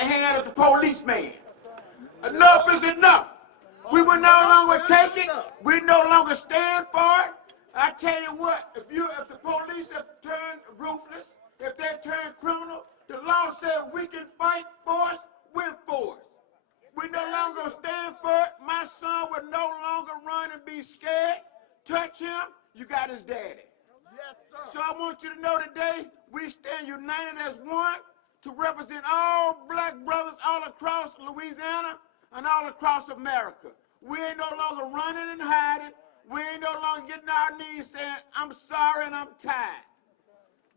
the hand of the policeman. Enough is enough. We will no longer take it. We no longer stand for it. I tell you what, if the police have turned ruthless, if they turn criminal, the law says we can fight force, win force. We no longer stand for it. My son will no longer run and be scared. Touch him, you got his daddy. Yes, sir. So I want you to know today, we stand united as one to represent all black brothers all across Louisiana and all across America. We ain't no longer running and hiding. We ain't no longer getting our knees saying, I'm sorry and I'm tired.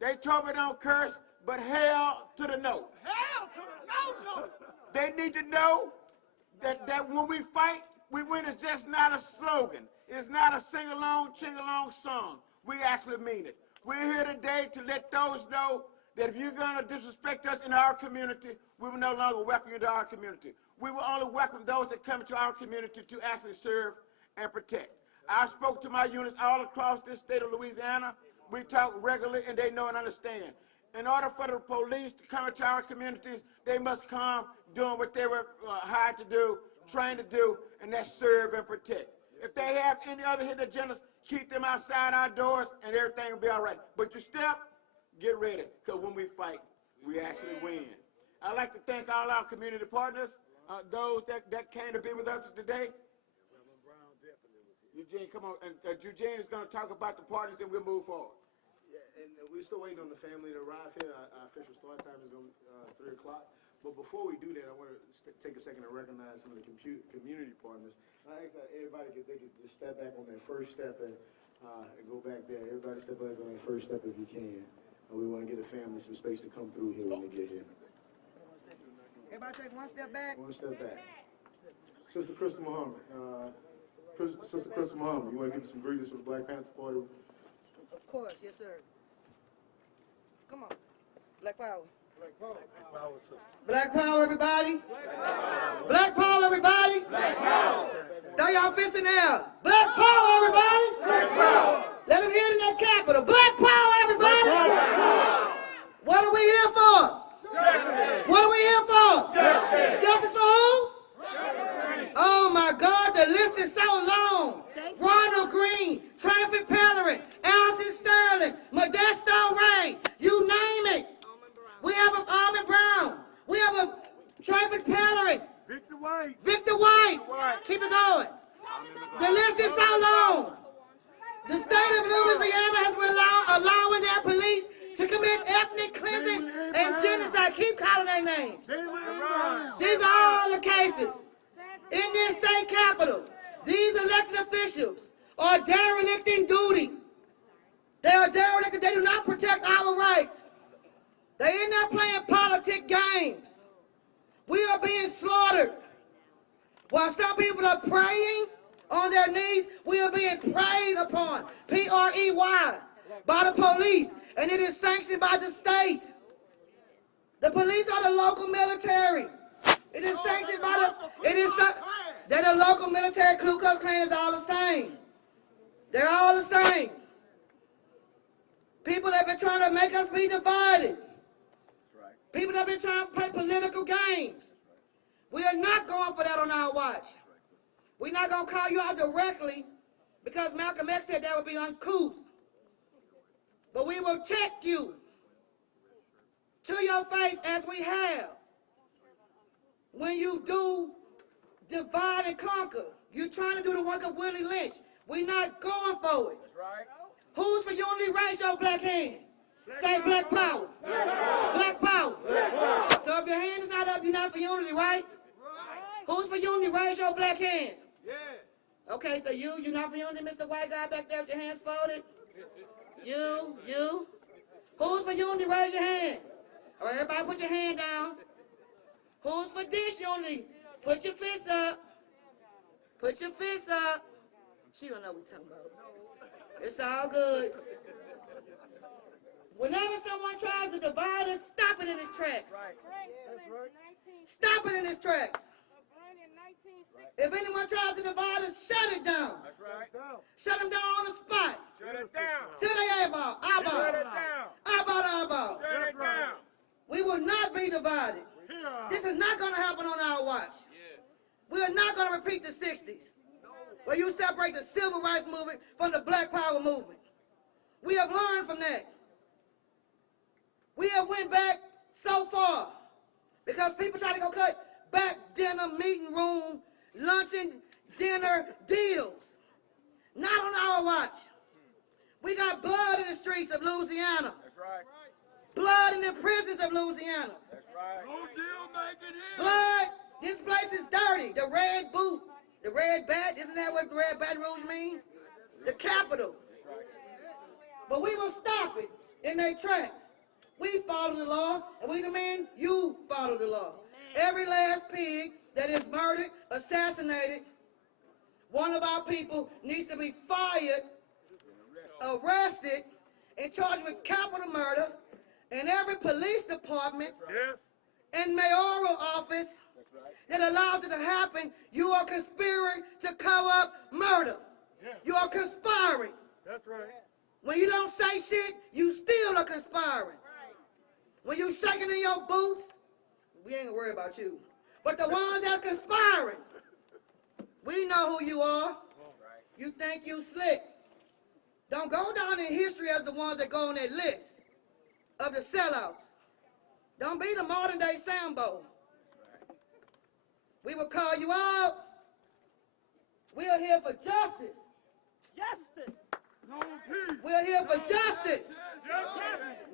They told me don't curse, but hell to the no. Hell to the no. They need to know that when we fight, we win is just not a slogan. It's not a sing-along, ching-along song. We actually mean it. We're here today to let those know that if you're going to disrespect us in our community, we will no longer welcome you to our community. We will only welcome those that come to our community to actually serve and protect. I spoke to my units all across this state of Louisiana. We talk regularly, and they know and understand. In order for the police to come into our communities, they must come doing what they were hired to do, trained to do, and that's serve and protect. If they have any other hidden agendas, keep them outside our doors, and everything will be all right. But you step, get ready, because when we fight, we actually win. I'd like to thank all our community partners, those that came to be with us today. Eugene, come on. And Eugene is going to talk about the partners, and we'll move forward. Yeah, and we're still waiting on the family to arrive here. Our official start time is going to be 3 o'clock. But before we do that, I want to take a second to recognize some of the community partners. I ask that everybody could just step back on their first step and go back there. Everybody step back on their first step if you can. We want to get the family some space to come through here when they get here. Everybody take one step back. One step back. Sister Crystal Muhammad. Sister Crystal Muhammad, you want to give us some greetings for the Black Panther Party? Of course, yes, sir. Come on. Black power. Black power. Black power, sister. Black power, everybody. Black power. Black power, everybody. Black power. Throw y'all fists in there. Black power, everybody. Black power. Let them hear it in that capital. Black power, everybody. Black power. What are we here for? Justice. What are we here for? Justice. Justice for who? Oh my God, the list is so long. Ronald Greene, traffic penalty, Alton Sterling, Modesto Ray, you name it. We have an Almond Brown. We have a traffic penalty. Victor White. Victor White. Keep it going. The list is so long. The state of Louisiana has been allowing their police to commit ethnic cleansing and genocide. Keep calling their names. These are all the cases. In this state capital, these elected officials are derelict in duty. They are derelict. They do not protect our rights. They are not playing politic games. We are being slaughtered. While some people are praying on their knees, we are being preyed upon, P-R-E-Y, by the police, and it is sanctioned by the state. The police are the local military. It is sanctioned by they're the local military. Ku Klux Klan is all the same. They're all the same. People have been trying to make us be divided. People have been trying to play political games. We are not going for that on our watch. We're not going to call you out directly because Malcolm X said that would be uncouth. But we will check you to your face as we have. When you do divide and conquer, you're trying to do the work of Willie Lynch. We're not going for it. That's right. Who's for unity? Raise your black hand. Say black power. Black power. Black power. So if your hand is not up, you're not for unity, right? Who's for unity? Raise your black hand. Yeah. Okay, so you're not for unity, Mr. White guy back there with your hands folded? You. Who's for unity? Raise your hand. All right, everybody put your hand down. Who's for disunity? Put your fist up. Put your fist up. She don't know what we're talking about. It's all good. Whenever someone tries to divide us, stop it in its tracks. Stop it in its tracks. If anyone tries to divide us, shut it down. That's right. Shut them down on the spot. Shut it down. Till they eyeball. Shut it down. Eyeball to eyeball. Shut it down. We will not be divided. This is not going to happen on our watch. We are not going to repeat the 60s, where you separate the civil rights movement from the black power movement. We have learned from that. We have went back so far because people try to go cut back dinner, meeting room, lunch and dinner deals. Not on our watch. We got blood in the streets of Louisiana. That's right. Blood in the prisons of Louisiana. That's right. No deal making here. Blood. This place is dirty. The red boot. The red bat. Isn't that what red Baton Rouge means? The capital. But we will stop it in their tracks. We follow the law, and we demand you follow the law. Every last pig that is murdered, assassinated, one of our people needs to be fired, arrested, and charged with capital murder. And every police department and mayoral office that allows it to happen, you are conspiring to cover up murder. You are conspiring. That's right. When you don't say shit, you still are conspiring. When you shaking in your boots, we ain't gonna worry about you. But the ones that are conspiring, we know who you are. You think you slick. Don't go down in history as the ones that go on that list of the sellouts. Don't be the modern day Sambo. We will call you out. We are here for justice. Justice. No peace. We are here for justice.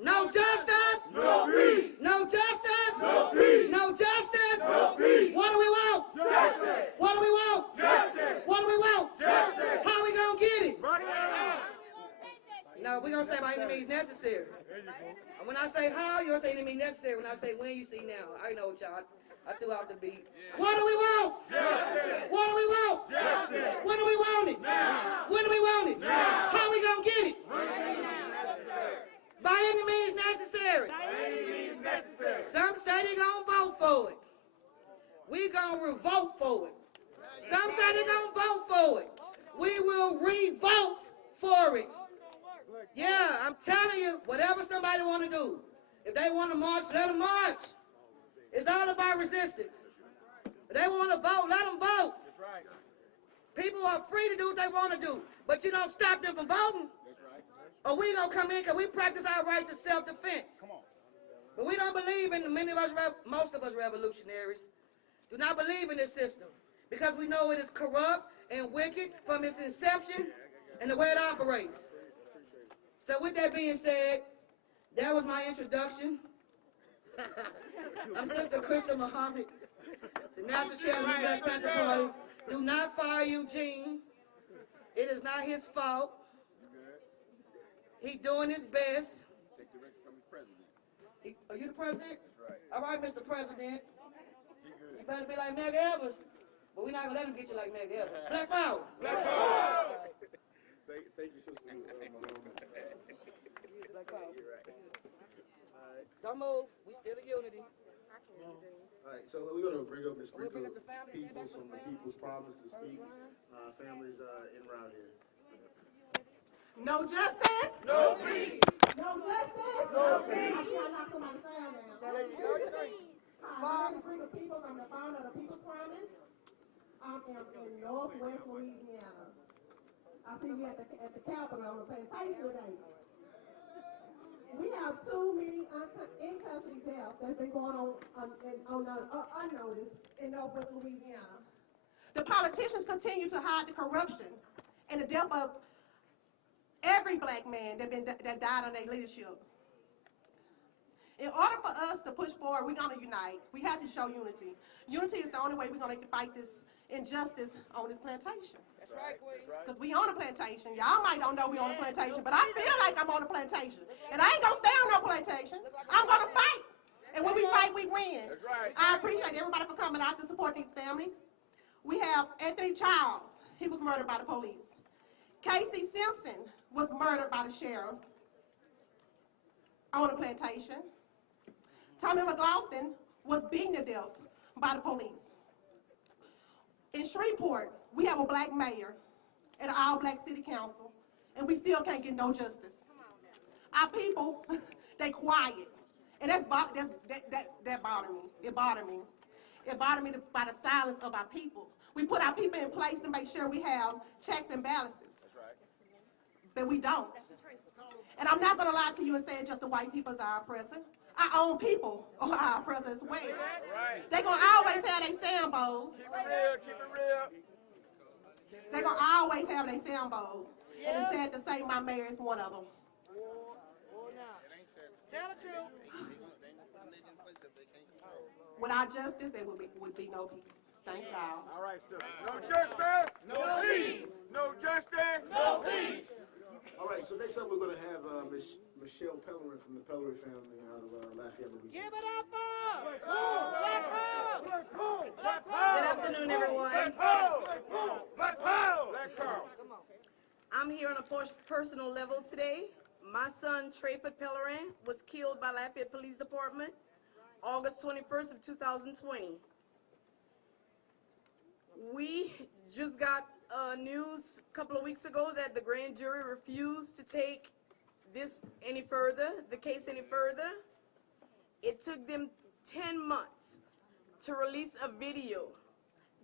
No justice. No peace. No justice. No peace. No justice. No peace. What do we want? Justice. What do we want? Justice. What do we want? Justice. How we gonna get it? Right now. No, we're gonna say by any means necessary. And when I say how, you're gonna say any means necessary. When I say when, you see now. I know what y'all. I threw out the beat. What do we want? Justice. What do we want? Justice. When do we want it? Now. When do we want it? Now. How we gonna get it? By any means necessary. By any means necessary. Some say they gonna vote for it. We gonna revolt for it. Some say they gonna vote for it. We will revolt for it. Yeah, I'm telling you, whatever somebody want to do. If they want to march, let them march. It's all about resistance. If they want to vote, let them vote. That's right. People are free to do what they want to do, but you don't stop them from voting. That's right. Or we gonna come in because we practice our rights of self-defense. Come on. But we don't believe in most of us revolutionaries do not believe in this system because we know it is corrupt and wicked from its inception and the way it operates. So with that being said, that was my introduction. I'm Sister Krista Muhammad, the National Chairman of the Black Panther Party. Do not fire Eugene. It is not his fault. He's doing his best. Take direction from the president. Are you the president? That's right. All right, Mr. President. He good. You better be like Meg Evans. But we're not going to let him get you like Meg Evans. Black power. Black power. Thank you, Sister Malone. Black power. Don't move. We still a unity. All right, so we're going to bring up Ms. We'll bring Sprinkle, up the families. Peoples from the People's Promise to speak. Families in route here. No justice. No peace. No justice. No peace. I see I knocked somebody's sound down. Hi, my name is Ringo Peoples. I'm the founder of the People's Promise. I am in Northwest Louisiana. I see you at the Capitol on the plantation today. We have too many in custody deaths that's been going on unnoticed in Northwest Louisiana. The politicians continue to hide the corruption and the death of every black man that died on their leadership. In order for us to push forward, we're going to unite. We have to show unity. Unity is the only way we're going to fight this injustice on this plantation. That's right, Queen. Because we on a plantation. Y'all might don't know we on a plantation, but I feel like I'm on a plantation. And I ain't going to stay on no plantation. I'm going to fight. And when we fight, we win. That's right. I appreciate everybody for coming out to support these families. We have Anthony Childs. He was murdered by the police. Casey Simpson was murdered by the sheriff on a plantation. Tommy McLaughlin was beaten to death by the police. In Shreveport, we have a black mayor and an all-black city council, and we still can't get no justice. Our people, they quiet, And that bothered me. It bothered me. It bothered me by the silence of our people. We put our people in place to make sure we have checks and balances. That's right. But we don't. And I'm not going to lie to you and say it's just the white people are our oppressor. Our own people are our oppressor as well. Right. They're going to always have their sambos. Keep it real, keep it real. They're going to always have their sambos. Yeah. And it's sad to say my mayor is one of them. Tell the truth. Without justice, there would be no peace. Thank y'all. All right, sir. No justice, no peace. No justice, no peace. All right, so next up we're going to have Michelle Pellerin from the Pellerin family out of Lafayette, Louisiana. Give it up for Black Power! Black Power! Black Power! Good afternoon, everyone. Black Power! Black Power! Black Power! I'm here on a personal level today. My son, Trayford Pellerin, was killed by Lafayette Police Department August 21st of 2020. We just got news a couple of weeks ago that the grand jury refused to take the case any further. It took them 10 months to release a video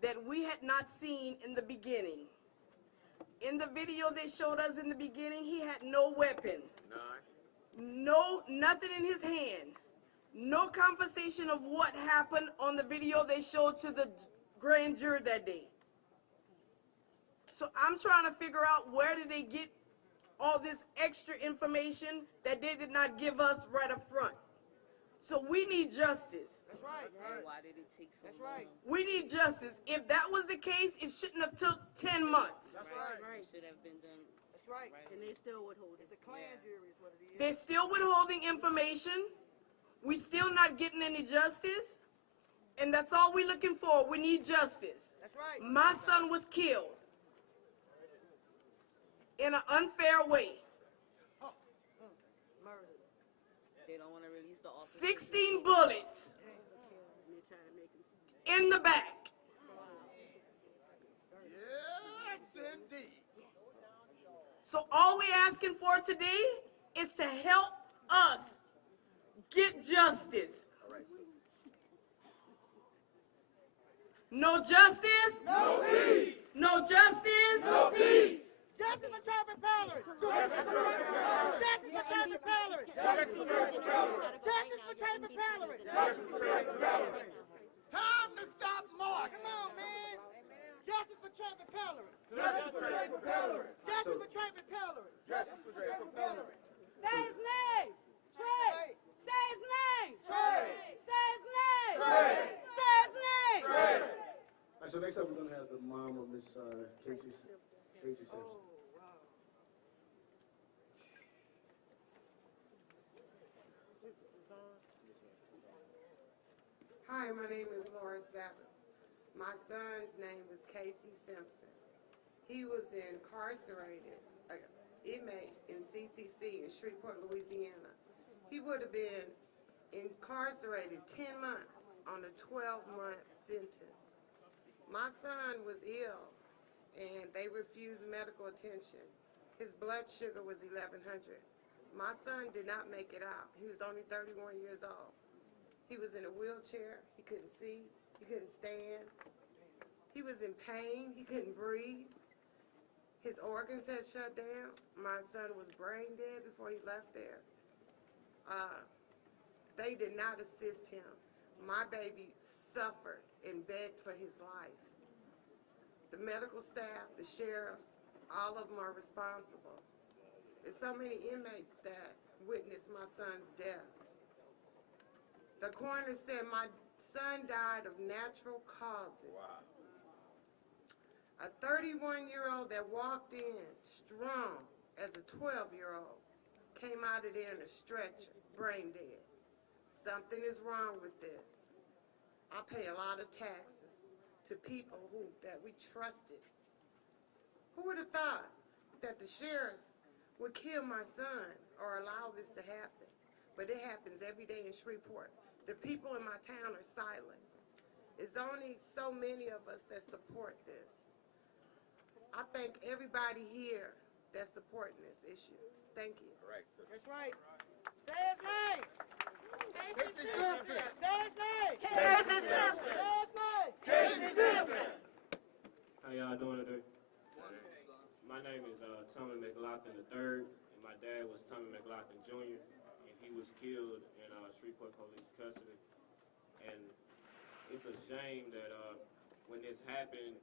that we had not seen in the beginning. In the video they showed us in the beginning, he had no weapon. Nothing in his hand. No conversation of what happened on the video they showed to the grand jury that day. So I'm trying to figure out where did they get all this extra information that they did not give us right up front. So we need justice. That's right. Why did it take so long? That's right. We need justice. If that was the case, it shouldn't have took 10 months. That's right. It should have been done. That's right. And they still withholding. It's a clan jury is what it is. They're still withholding information. We still not getting any justice. And that's all we're looking for. We need justice. That's right. My son was killed in an unfair way. Murder. They don't want to release the officer. 16 bullets in the back. Yes, indeed. So all we're asking for today is to help us get justice. No justice. No peace. No justice. No peace. Justice for Trayford Pellerin. Justice for Trayford Pellerin. Justice for Trayford Pellerin. Justice for Trayford Pellerin. Justice for Trayford Pellerin. Time to stop marching. Come on, man. Justice for Trayford Pellerin. Justice for Trayford Pellerin. Justice for Trayford Pellerin. Justice for Trayford Pellerin. Say his name. Trey. Say his name. Trey. Say his name. Trey. Say his name. Trey. All right, so next up we're going to have the mom of Miss Casey Simpson. Hi, my name is Laura Savage. My son's name was Casey Simpson. He was incarcerated, inmate in CCC in Shreveport, Louisiana. He would have been incarcerated 10 months on a 12-month sentence. My son was ill, and they refused medical attention. His blood sugar was 1100. My son did not make it out. He was only 31 years old. He was in a wheelchair. He couldn't see. He couldn't stand. He was in pain. He couldn't breathe. His organs had shut down. My son was brain dead before he left there. They did not assist him. My baby suffered and begged for his life. The medical staff, the sheriffs, all of them are responsible. There's so many inmates that witnessed my son's death. The coroner said my son died of natural causes. Wow. A 31-year-old that walked in strong as a 12-year-old came out of there in a stretcher, brain dead. Something is wrong with this. I pay a lot of taxes to people that we trusted. Who would have thought that the sheriffs would kill my son or allow this to happen? But it happens every day in Shreveport. The people in my town are silent. There's only so many of us that support this. I thank everybody here that's supporting this issue. Thank you. All right, sister. That's right. Say his name. Casey Simpson. Say his name. Casey Simpson. Say his name. Casey Simpson. How y'all doing today? My name is Tommy McLaughlin III, and my dad was Tommy McLaughlin Jr., and he was killed in Shreveport police custody. And it's a shame that when this happened,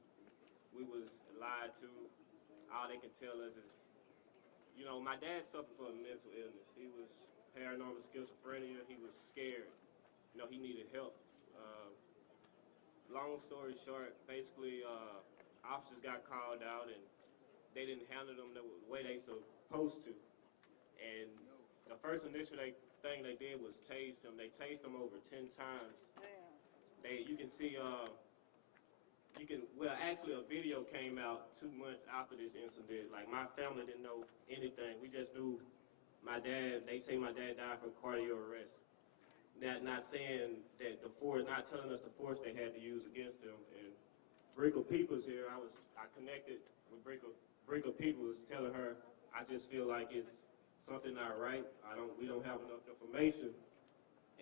we was lied to. All they can tell us is, you know, my dad suffered from mental illness. He was paranormal schizophrenia. He was scared. You know, he needed help. Long story short, basically, officers got called out and they didn't handle them the way they supposed to. And the first initial thing they did was tase them. They tased them over 10 times. You can see, well, actually a video came out 2 months after this incident. Like, my family didn't know anything. We just knew my dad, they say my dad died from cardio arrest. Not saying that not telling us the force they had to use against them. And Brickle Peoples here, I connected with Brickle Peoples, telling her, I just feel like it's something not right. We don't have enough information.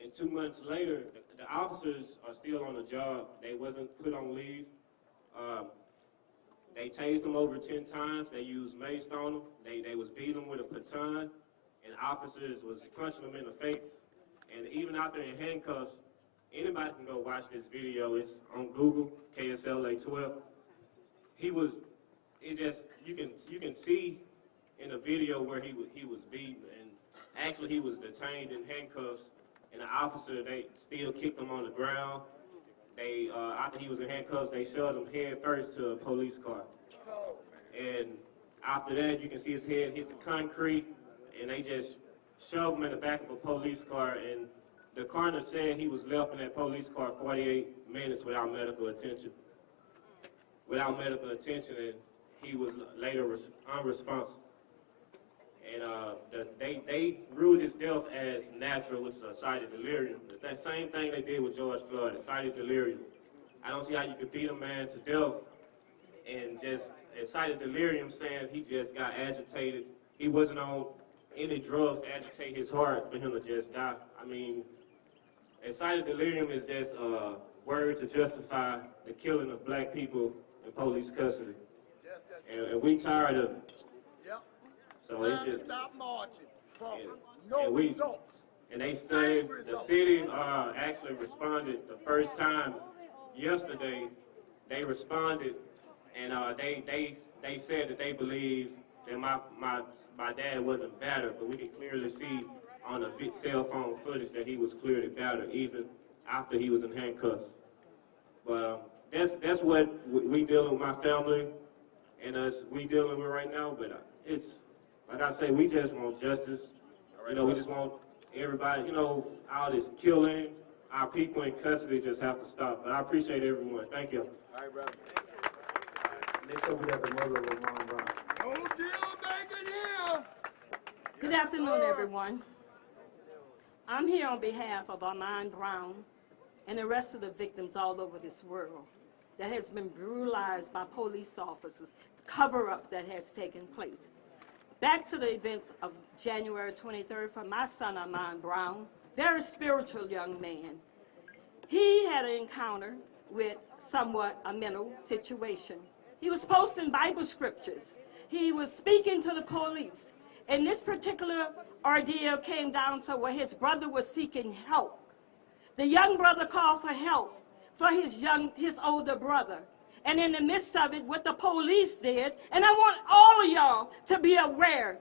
And 2 months later, the officers are still on the job. They wasn't put on leave. They tased them over 10 times. They used mace on them. They was beating them with a baton, and officers was punching them in the face. And even out there in handcuffs, anybody can go watch this video. It's on Google, KSLA 12. You can see in the video where he was beaten, and actually he was detained in handcuffs, and the officer, they still kicked him on the ground. After he was in handcuffs, they shoved him head first to a police car. And after that, you can see his head hit the concrete, and they just shoved him in the back of a police car. And the coroner said he was left in that police car 48 minutes without medical attention. And he was later unresponsive. And they ruled his death as natural, which is a excited delirium. That same thing they did with George Floyd, excited delirium. I don't see how you could beat a man to death and just excited delirium, saying he just got agitated. He wasn't on any drugs to agitate his heart for him to just die. I mean, excited delirium is just a word to justify the killing of black people in police custody. And we tired of it. So it's just stop marching from and they studied. The city actually responded the first time yesterday. They responded, and they said that they believe that my dad wasn't battered, but we can clearly see on the cell phone footage that he was clearly battered even after he was in handcuffs. But that's what we dealing with, my family and we dealing with right now. But it's like I say, we just want justice. You know, we just want everybody, you know, all this killing, our people in custody just have to stop. But I appreciate everyone. Thank you. All right, brother. Next up, we got the mother of Ronald Brown. Oh, deal making here. Good afternoon, everyone. I'm here on behalf of Armand Brown and the rest of the victims all over this world that has been brutalized by police officers, cover-ups that has taken place. Back to the events of January 23rd for my son Armand Brown, very spiritual young man. He had an encounter with somewhat a mental situation. He was posting Bible scriptures. He was speaking to the police. And this particular ordeal came down to where his brother was seeking help. The young brother called for help for his older brother. And in the midst of it, what the police did, and I want all of y'all to be aware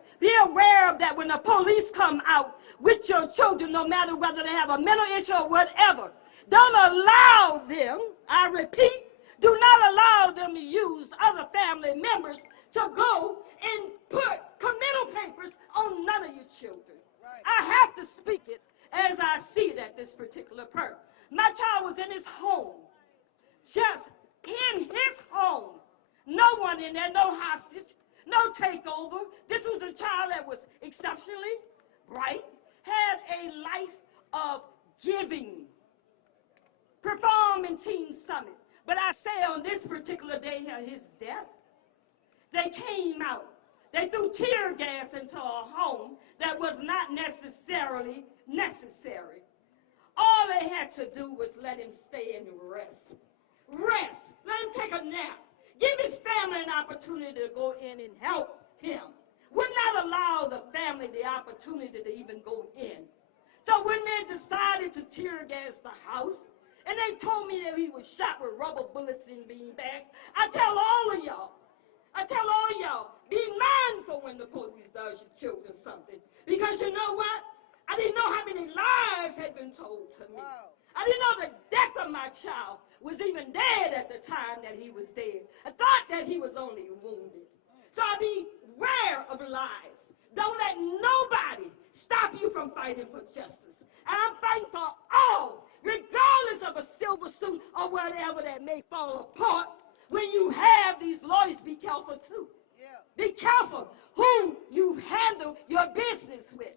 of that when the police come out with your children, no matter whether they have a mental issue or whatever, don't allow them, I repeat, do not allow them to use other family members to go and put committal papers on none of your children. Right. I have to speak it as I see it at this particular point. My child was in his home, just in his home. No one in there, no hostage, no takeover. This was a child that was exceptionally bright, had a life of giving, performed in Team Summit. But I say on this particular day of his death, they came out. They threw tear gas into a home that was not necessarily necessary. All they had to do was let him stay and rest. Rest. Let him take a nap. Give his family an opportunity to go in and help him. Would not allow the family the opportunity to even go in. So when they decided to tear gas the house, and they told me that he was shot with rubber bullets and beanbags, I tell all of y'all, be mindful when the police does your children something. Because you know what? I didn't know how many lies had been told to me. I didn't know the death of my child was even dead at the time that he was dead. I thought that he was only wounded. So I beware of lies. Don't let nobody stop you from fighting for justice. And I'm fighting for all, regardless of a silver suit or whatever that may fall apart. When you have these lawyers, be careful too. Be careful who you handle your business with.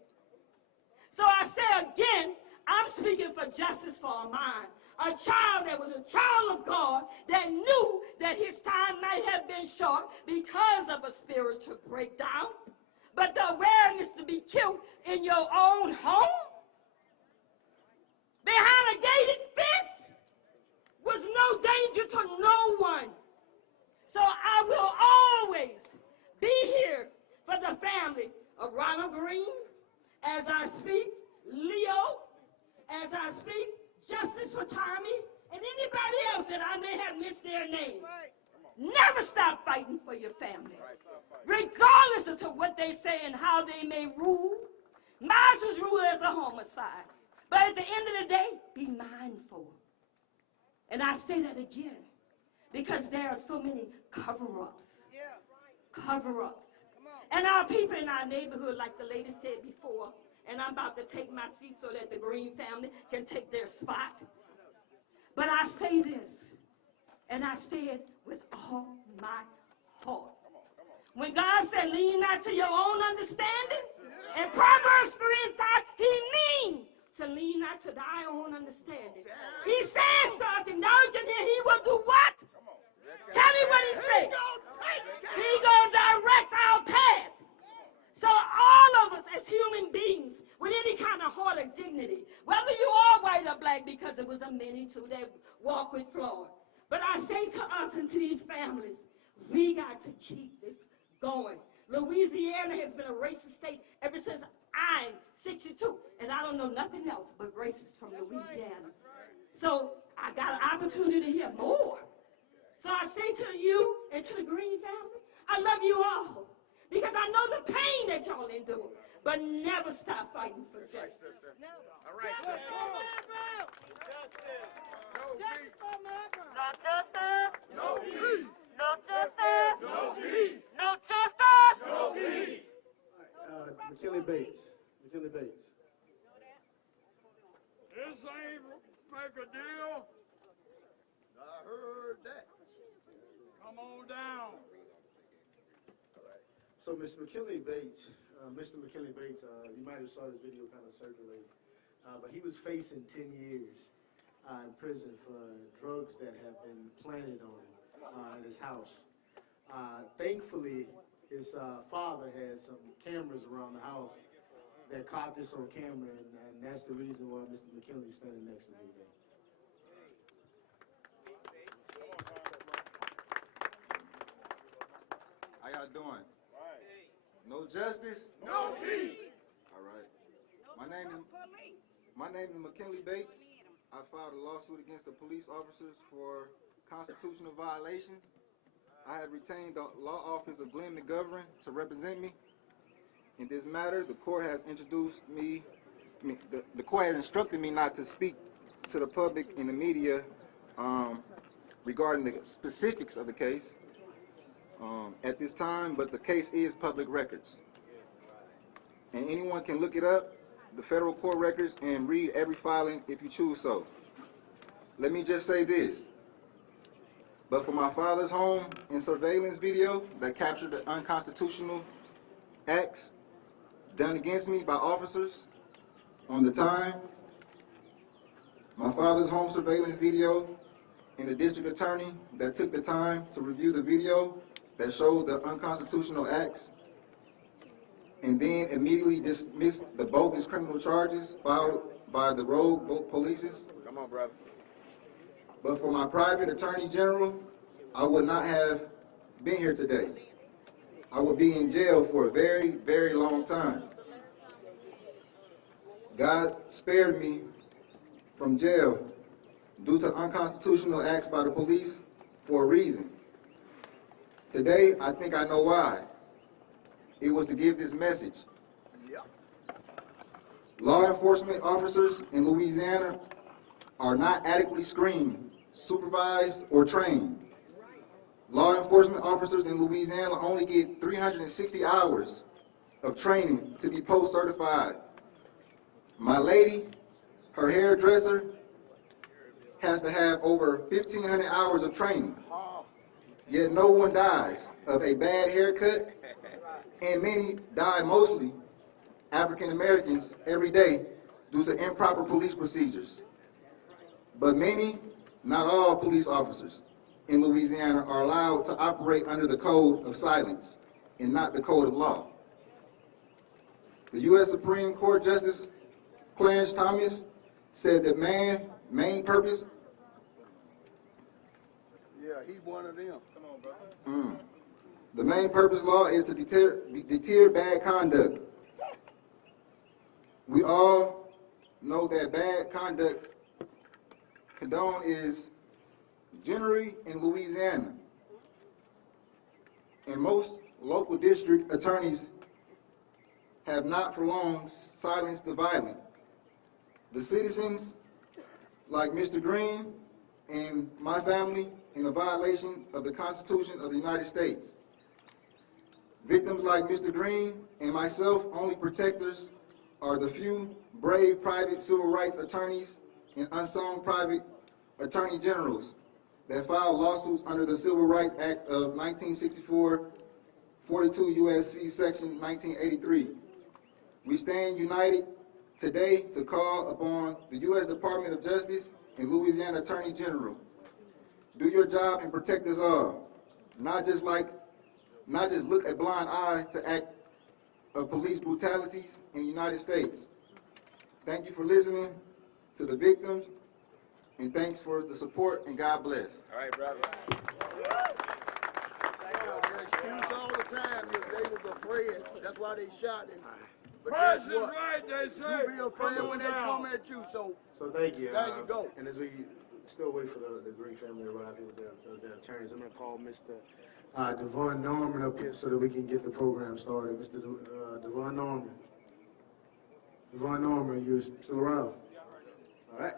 So I say again, I'm speaking for justice for Armand, a child that was a child of God that knew that his time might have been short because of a spiritual breakdown. But the awareness to be killed in your own home, behind a gated fence, was no danger to no one. So I will always be here for the family of Ronald Greene as I speak, Leo as I speak, Justice for Tommy, and anybody else that I may have missed their name. Never stop fighting for your family, regardless of what they say and how they may rule. Mine was ruled as a homicide. But at the end of the day, be mindful. And I say that again, because there are so many cover-ups. Cover-ups. And our people in our neighborhood, like the lady said before, and I'm about to take my seat so that the Greene family can take their spot. But I say this, and I say it with all my heart. When God said, lean not to your own understanding, in Proverbs 3 and 5, he means to lean not to thy own understanding. He says to us, acknowledging him, he will do what? Tell me what he said. He's going to direct our path. So all of us as human beings, with any kind of heart of dignity, whether you are white or black, because it was a many too that walk with Floyd. But I say to us and to these families, we got to keep this going. Louisiana has been a racist state ever since I'm 62, and I don't know nothing else but racists from Louisiana. So I got an opportunity to hear more. So I say to you and to the Greene family, I love you all, because I know the pain that y'all endure, but never stop fighting for justice. All right. Justice for Malcolm! Justice for Malcolm! No justice! No peace! No justice! No peace! No justice! No peace! McKinley Bates. McKinley Bates. This ain't make a deal. I heard that. Come on down. So, Mr. McKinley Bates, you might have saw this video kind of circulate, but he was facing 10 years in prison for drugs that have been planted on him at his house. Thankfully, his father had some cameras around the house that caught this on camera, and that's the reason why Mr. McKinley is standing next to me today. How y'all doing? No justice? No peace! All right. My name is McKinley Bates. I filed a lawsuit against the police officers for constitutional violations. I have retained the law office of Glenn McGovern to represent me. In this matter, the court has the court has instructed me not to speak to the public and the media regarding the specifics of the case at this time, but the case is public records. And anyone can look it up, the federal court records, and read every filing if you choose so. Let me just say this. But for my father's home and surveillance video that captured the unconstitutional acts done against me by officers on the time, my father's home surveillance video and the district attorney that took the time to review the video that showed the unconstitutional acts and then immediately dismissed the bogus criminal charges filed by the rogue polices. Come on, brother. But for my private attorney general, I would not have been here today. I would be in jail for a very, very long time. God spared me from jail due to unconstitutional acts by the police for a reason. Today, I think I know why. It was to give this message. Law enforcement officers in Louisiana are not adequately screened, supervised, or trained. Law enforcement officers in Louisiana only get 360 hours of training to be post-certified. My lady, her hairdresser, has to have over 1,500 hours of training. Yet no one dies of a bad haircut, and many die, mostly African Americans, every day due to improper police procedures. But many, not all police officers in Louisiana are allowed to operate under the code of silence and not the code of law. The U.S. Supreme Court Justice Clarence Thomas said that man's main purpose. Yeah, he's one of them. Come on, brother. The main purpose law is to deter bad conduct. We all know that bad conduct condone is generally in Louisiana, and most local district attorneys have not for long silenced the violent. The citizens, like Mr. Greene and my family, in a violation of the Constitution of the United States. Victims like Mr. Greene and myself, only protectors are the few brave private civil rights attorneys and unsung private attorney generals that filed lawsuits under the Civil Rights Act of 1964, 42 U.S.C. Section 1983. We stand united today to call upon the U.S. Department of Justice and Louisiana Attorney General. Do your job and protect us all. Not just look a blind eye to act of police brutalities in the United States. Thank you for listening to the victims, and thanks for the support, and God bless. All right, brother. The excuse all the time is they was afraid. That's why they shot him. But guess what? Right, they say. You be afraid when they come at you, so thank you. there you go. And as we still wait for the Greene family to arrive here with their attorneys, I'm going to call Mr. Devon Norman up here so that we can get the program started. Mr. Devon Norman. Devon Norman, you still around? All right.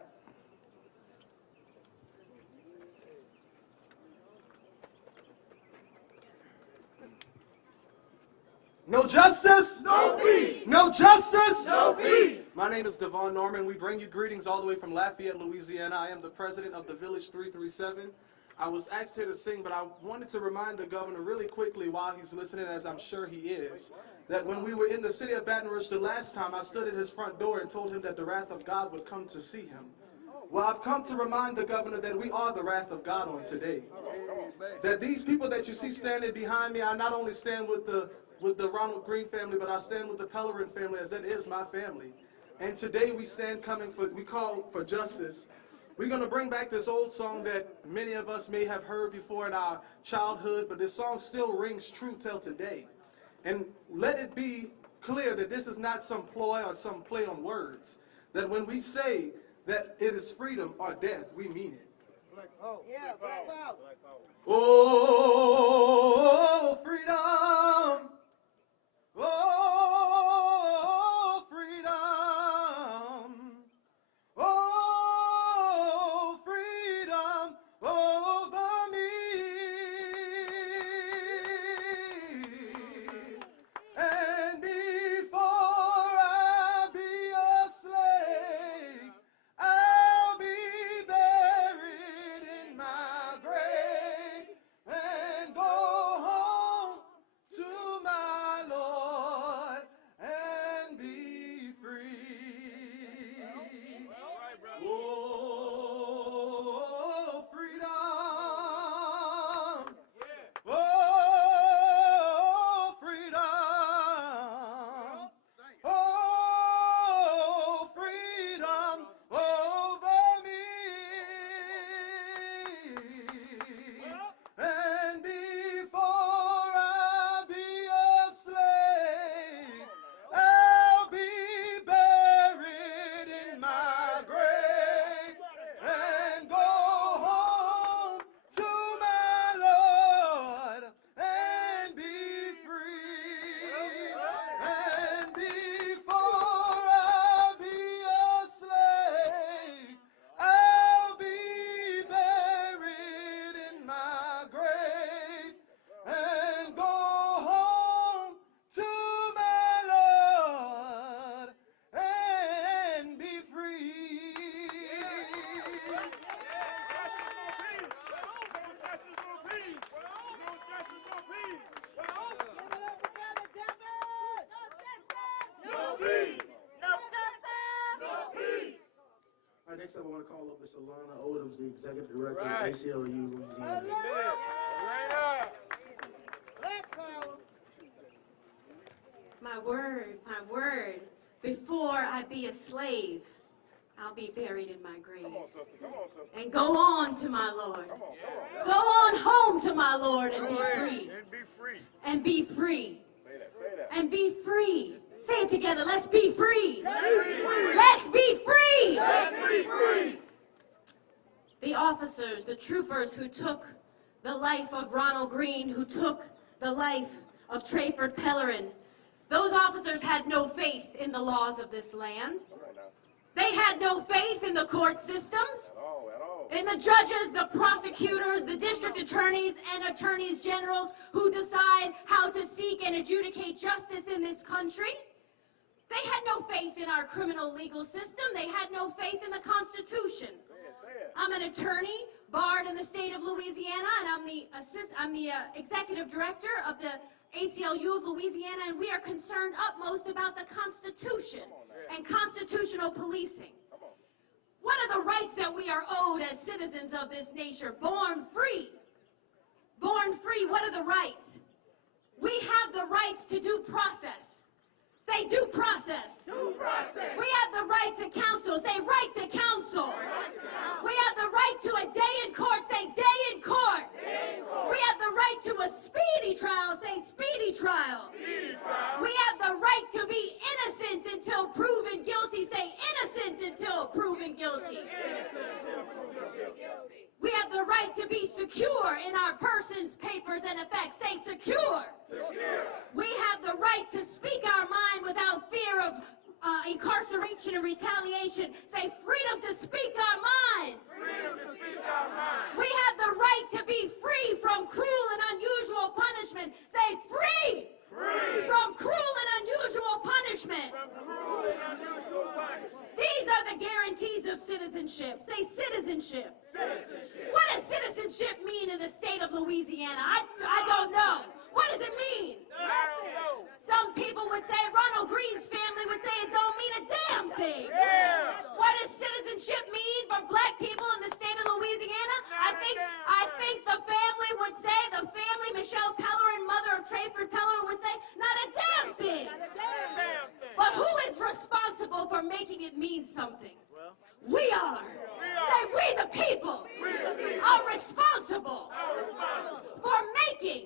No justice? No peace! No justice? No peace! My name is Devon Norman. We bring you greetings all the way from Lafayette, Louisiana. I am the president of the Village 337. I was asked here to sing, but I wanted to remind the governor really quickly while he's listening, as I'm sure he is, that when we were in the city of Baton Rouge the last time, I stood at his front door and told him that the wrath of God would come to see him. Well, I've come to remind the governor that we are the wrath of God on today. That these people that you see standing behind me, I not only stand with the Ronald Greene family, but I stand with the Pellerin family, as that is my family. And today we call for justice. We're going to bring back this old song that many of us may have heard before in our childhood, but this song still rings true till today. And let it be clear that this is not some ploy or some play on words. That when we say that it is freedom or death, we mean it. Black power. Yeah, black power. Oh, freedom. Oh, freedom. Oh, freedom over me. And before I be a slave, I'll be buried in my Next up, I want to call up Ms. Alana Odoms, the Executive Director of ACLU Louisiana. My word. Before I be a slave, I'll be buried in my grave. And go on to my Lord. Go on home to my Lord and be free. And be free. And be free. Say it together. Let's be free. Let's be free. The officers, the troopers who took the life of Ronald Greene, who took the life of Trayford Pellerin, those officers had no faith in the laws of this land. They had no faith in the court systems, in the judges, the prosecutors, the district attorneys, and attorneys generals who decide how to seek and adjudicate justice in this country. They had no faith in our criminal legal system. They had no faith in the Constitution. I'm an attorney, barred in the state of Louisiana, and I'm the executive director of the ACLU of Louisiana, and we are concerned utmost about the Constitution and constitutional policing. What are the rights that we are owed as citizens of this nation? Born free. Born free, what are the rights? We have the rights to due process. Say due process. Due process. We have the right to counsel. Say right to counsel. We have the right to a day in court. Say day in court. We have the right to a speedy trial. Say speedy trial. We have the right to be innocent until proven guilty. Say innocent until proven guilty. We have the right to be secure in our persons, papers, and effects. Say secure. We have the right to speak our mind without fear of incarceration and retaliation. Say freedom to speak our minds. We have the right to be free from cruel and unusual punishment. Say free. From cruel and unusual punishment. These are the guarantees of citizenship. Say citizenship. What does citizenship mean in the state of Louisiana? I don't know. What does it mean? I don't know. Some people would say, Ronald Greene's family would say it don't mean a damn thing. What does citizenship mean for black people in the state of Louisiana? I think the family would say, the family, Michelle Pellerin, mother of Trayford Pellerin, would say, not a damn thing. But who is responsible for making it mean something? We are. Say we the people are responsible for making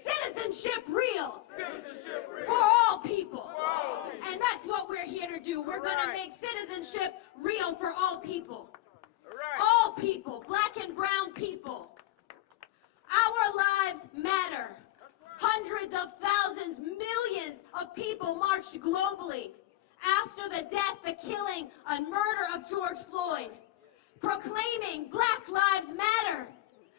citizenship real for all people. And that's what we're here to do. We're going to make citizenship real for all people. All people, black and brown people. Our lives matter. Hundreds of thousands, millions of people marched globally after the death, the killing, and murder of George Floyd, proclaiming Black Lives Matter.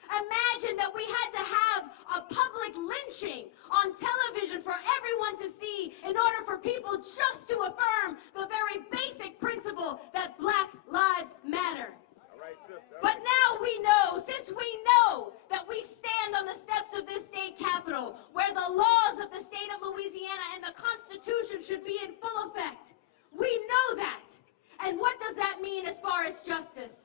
Imagine that we had to have a public lynching on television for everyone to see in order for people just to affirm the very basic principle that Black Lives Matter. But now we know, since we know that we stand on the steps of this state capitol, where the laws of the state of Louisiana and the Constitution should be in full effect. We know that. And what does that mean as far as justice?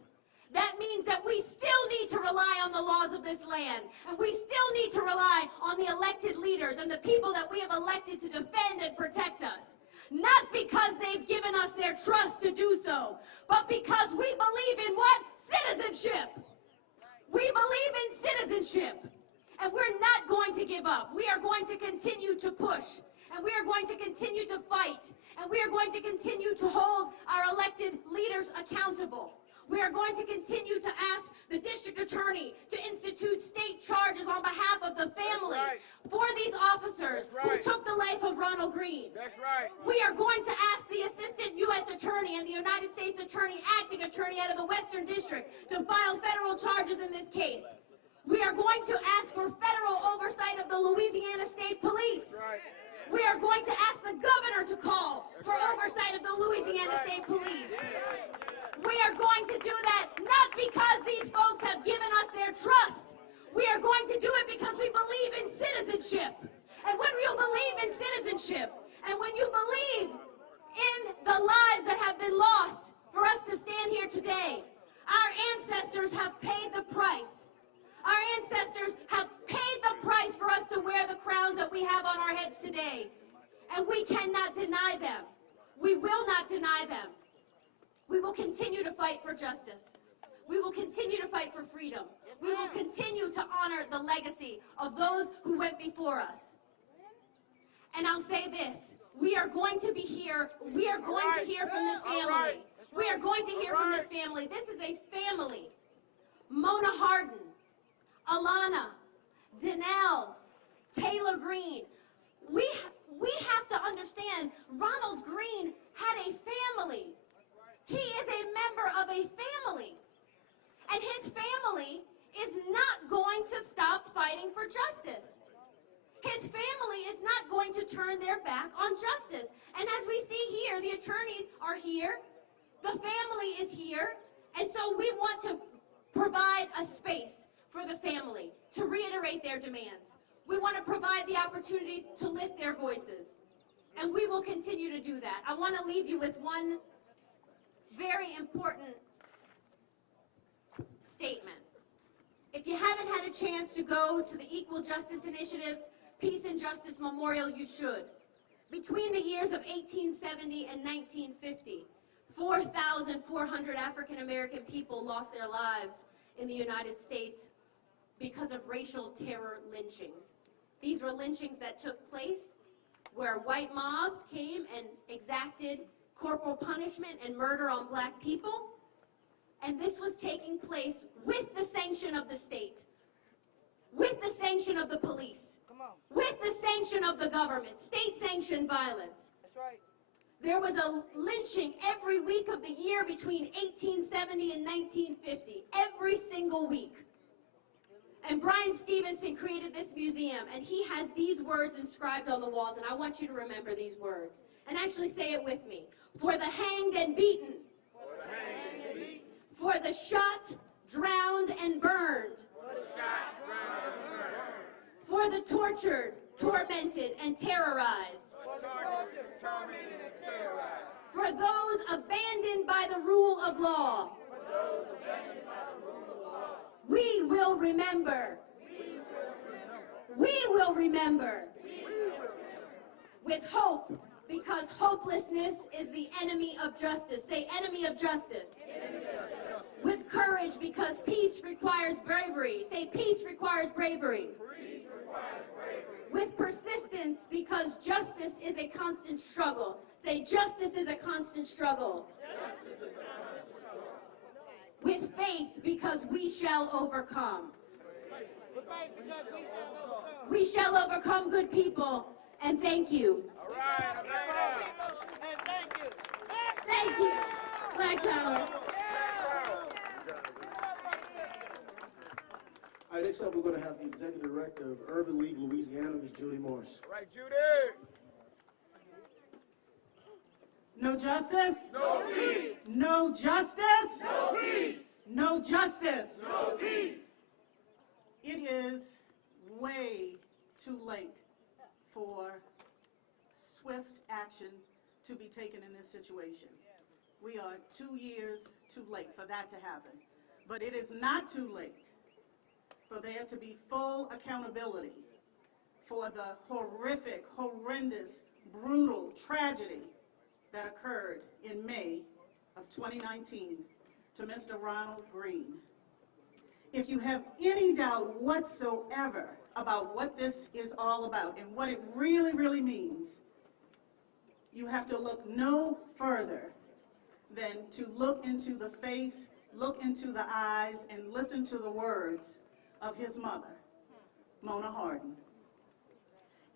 That means that we still need to rely on the laws of this land. And we still need to rely on the elected leaders and the people that we have elected to defend and protect us. Not because they've given us their trust to do so, but because we believe in what? Citizenship. We believe in citizenship. And we're not going to give up. We are going to continue to push. And we are going to continue to fight. And we are going to continue to hold our elected leaders accountable. We are going to continue to ask the district attorney to institute state charges on behalf of the family for these officers who took the life of Ronald Greene. We are going to ask the assistant U.S. attorney and the United States attorney, acting attorney out of the Western District, to file federal charges in this case. We are going to ask for federal oversight of the Louisiana State Police. We are going to ask the governor to call for oversight of the Louisiana State Police. We are going to do that not because these folks have given us their trust. We are going to do it because we believe in citizenship. And when you believe in citizenship, and when you believe in the lives that have been lost for us to stand here them. We will not deny them. We will continue to fight for justice. We will continue to fight for freedom. We will continue to honor the legacy of those who went before us. And I'll say this, we are going to be here, we are going to hear from this family. We are going to hear from this family. This is a family. Mona Hardin, Alana, Danelle, Taylor Greene. We have to understand Ronald Greene had a family. He is a member of a family. And his family is not going to stop fighting for justice. His family is not going to turn their back on justice. And as we see here, the attorneys are here, the family is here, and so we want to provide a space for the family to reiterate their demands. We want to provide the opportunity to lift their voices, and we will continue to do that. I want to leave you with one very important statement. If you haven't had a chance to go to the Equal Justice Initiative's Peace and Justice Memorial, you should. Between the years of 1870 and 1950, 4,400 African American people lost their lives in the United States because of racial terror lynchings. These were lynchings that took place where white mobs came and exacted corporal punishment and murder on black people. And this was taking place with the sanction of the state, with the sanction of the police, with the sanction of the government, state-sanctioned violence. That's right. There was a lynching every week of the year between 1870 and 1950, every single week. And Brian Stevenson created this museum, and he has these words inscribed on the walls, and I want you to remember these words. And actually say it with me. For the hanged and beaten. For the hanged and beaten. For the shot, drowned, and burned. For the shot, drowned, and burned. For the tortured, tormented, and terrorized. For the tortured, tormented, and terrorized. For those abandoned by the rule of law. For those abandoned by the rule of law. We will remember. We will remember. With hope, because hopelessness is the enemy of justice. Say, enemy of justice. With courage, because peace requires bravery. Say, peace requires bravery. With persistence, because justice is a constant struggle. Say, justice is a constant struggle. With faith, because we shall overcome. We shall overcome, good people, and thank you. Thank you. Black Power. All right, next up we're going to have the Executive Director of Urban League Louisiana, Ms. Judy Morris. All right, Judy. No justice? No peace. No justice? No peace. No justice. No peace. It is way too late for swift action to be taken in this situation. We are 2 years too late for that to happen. But it is not too late for there to be full accountability for the horrific, horrendous, brutal tragedy that occurred in May of 2019 to Mr. Ronald Greene. If you have any doubt whatsoever about what this is all about and what it really, really means, you have to look no further than to look into the face, look into the eyes, and listen to the words of his mother, Mona Hardin.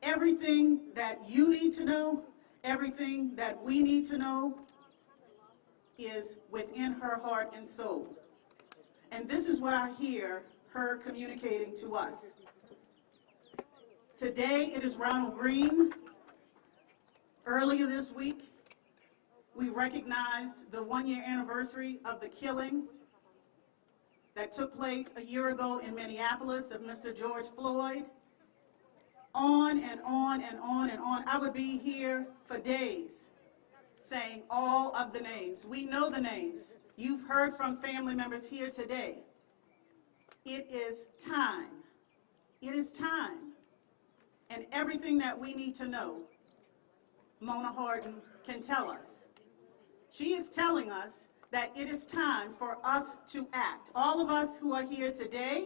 Everything that you need to know, everything that we need to know is within her heart and soul. And this is what I hear her communicating to us. Today it is Ronald Greene. Earlier this week, we recognized the 1-year anniversary of the killing that took place a year ago in Minneapolis of Mr. George Floyd. On and on and on and on. I would be here for days saying all of the names. We know the names. You've heard from family members here today. It is time. It is time. And everything that we need to know, Mona Hardin can tell us. She is telling us that it is time for us to act. All of us who are here today,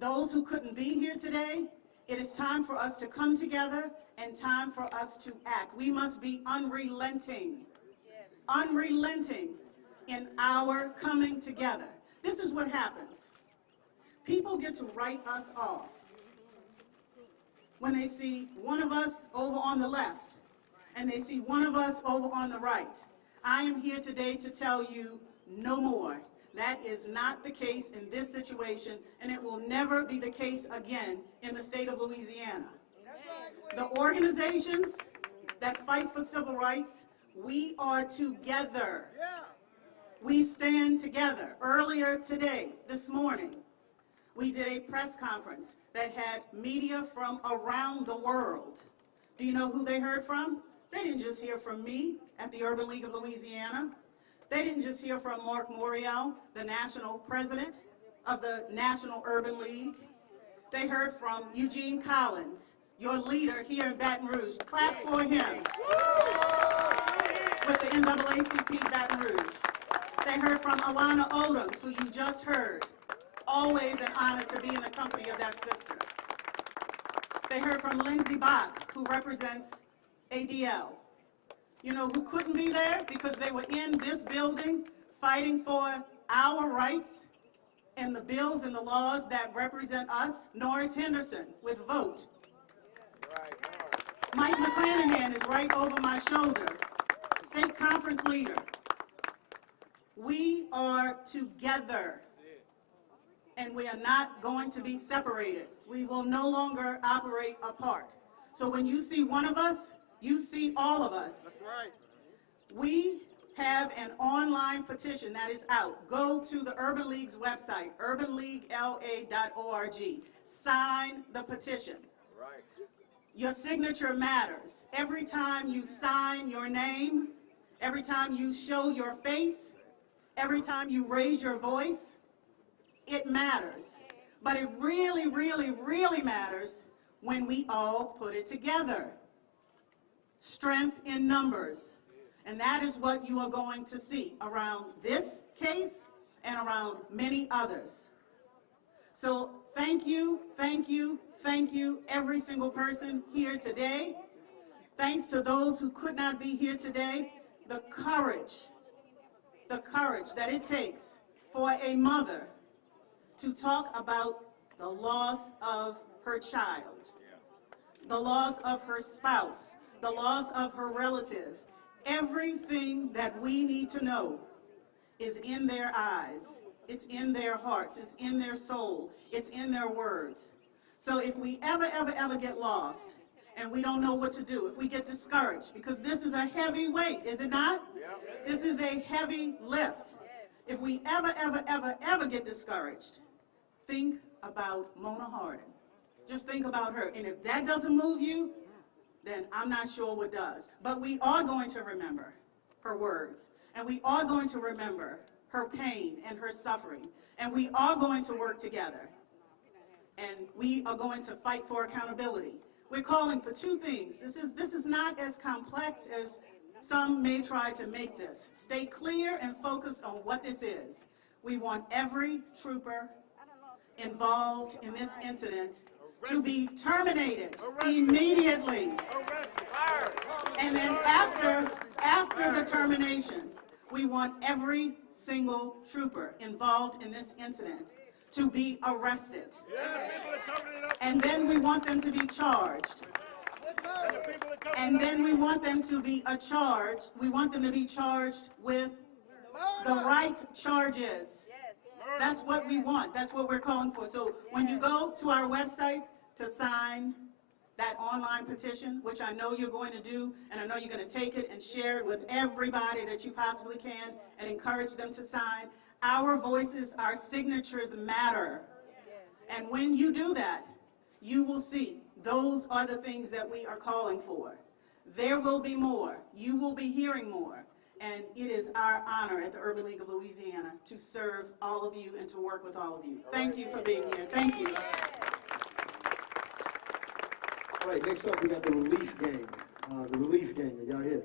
those who couldn't be here today, it is time for us to come together and time for us to act. We must be unrelenting in our coming together. This is what happens. People get to write us off when they see one of us over on the left and they see one of us over on the right. I am here today to tell you no more. That is not the case in this situation, and it will never be the case again in the state of Louisiana. The organizations that fight for civil rights, we are together. We stand together. Earlier today, this morning, we did a press conference that had media from around the world. Do you know who they heard from? They didn't just hear from me at the Urban League of Louisiana. They didn't just hear from Mark Morial, the national president of the National Urban League. They heard from Eugene Collins, your leader here in Baton Rouge. Clap for him. With the NAACP Baton Rouge. They heard from Alana Odoms, who you just heard. Always an honor to be in the company of that sister. They heard from Lindsey Bach, who represents ADL. You know who couldn't be there because they were in this building fighting for our rights and the bills and the laws that represent us? Norris Henderson with VOTE. Mike McClanahan is right over my shoulder, state conference leader. We are together, and we are not going to be separated. We will no longer operate apart. So when you see one of us, you see all of us. That's right. We have an online petition that is out. Go to the Urban League's website, urbanleaguela.org. Sign the petition. Right. Your signature matters. Every time you sign your name, every time you show your face, every time you raise your voice, it matters. But it really, really, really matters when we all put it together. Strength in numbers. And that is what you are going to see around this case and around many others. So thank you, thank you, thank you, every single person here today. Thanks to those who could not be here today. The courage that it takes for a mother to talk about the loss of her child, the loss of her spouse, the loss of her relative. Everything that we need to know is in their eyes, it's in their hearts, it's in their soul, it's in their words. So if we ever get lost and we don't know what to do, if we get discouraged, because this is a heavy weight, is it not? This is a heavy lift. If we ever get discouraged, think about Mona Hardin. Just think about her. And if that doesn't move you, then I'm not sure what does. But we are going to remember her words, and we are going to remember her pain and her suffering, and we are going to work together, and we are going to fight for accountability. We're calling for two things. This is not as complex as some may try to make this. Stay clear and focused on what this is. We want every trooper involved in this incident to be terminated immediately. And then after the termination, we want every single trooper involved in this incident to be arrested. And then we want them to be charged. And then we want them to be charged with the right charges. That's what we want. That's what we're calling for. So when you go to our website to sign that online petition, which I know you're going to do, and I know you're going to take it and share it with everybody that you possibly can and encourage them to sign, our voices, our signatures matter. And when you do that, you will see those are the things that we are calling for. There will be more. You will be hearing more. And it is our honor at the Urban League of Louisiana to serve all of you and to work with all of you. Thank you for being here. Thank you. All right, next up we got the relief gang. The relief gang, are y'all here?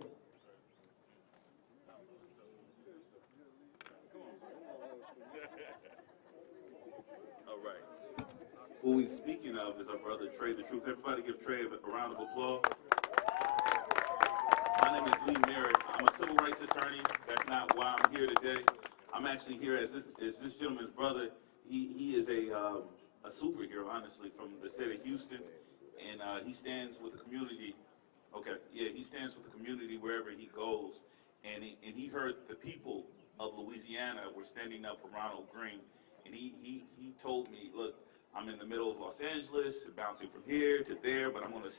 Who he's speaking of is our brother Trey the Truth. Everybody give Trey a round of applause. My name is Lee Merritt. I'm a civil rights attorney. That's not why I'm here today. I'm actually here as this gentleman's brother. He is a superhero, honestly, from the state of Houston, and he stands with the community. Okay, yeah, he stands with the community wherever he goes, and he heard the people of Louisiana were standing up for Ronald Greene, and he told me, look, I'm in the middle of Los Angeles, bouncing from here to there, but I'm going to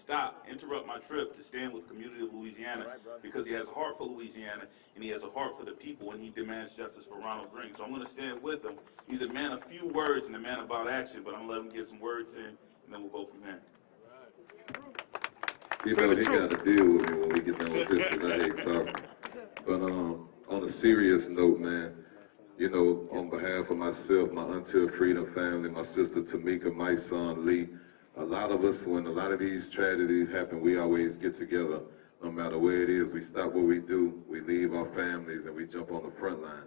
interrupt my trip to stand with the community of Louisiana because he has a heart for Louisiana and he has a heart for the people and he demands justice for Ronald Greene. So I'm going to stand with him. He's a man of few words and a man about action, but I'm going to let him get some words in and then we'll go from there. You know, he got to deal with me when we get done with this because I hate talking. But on a serious note, man, you know, on behalf of myself, my Until Freedom family, my sister Tamika, my son Lee, a lot of us, when a lot of these tragedies happen, we always get together. No matter where it is, we stop what we do, we leave our families, and we jump on the front line.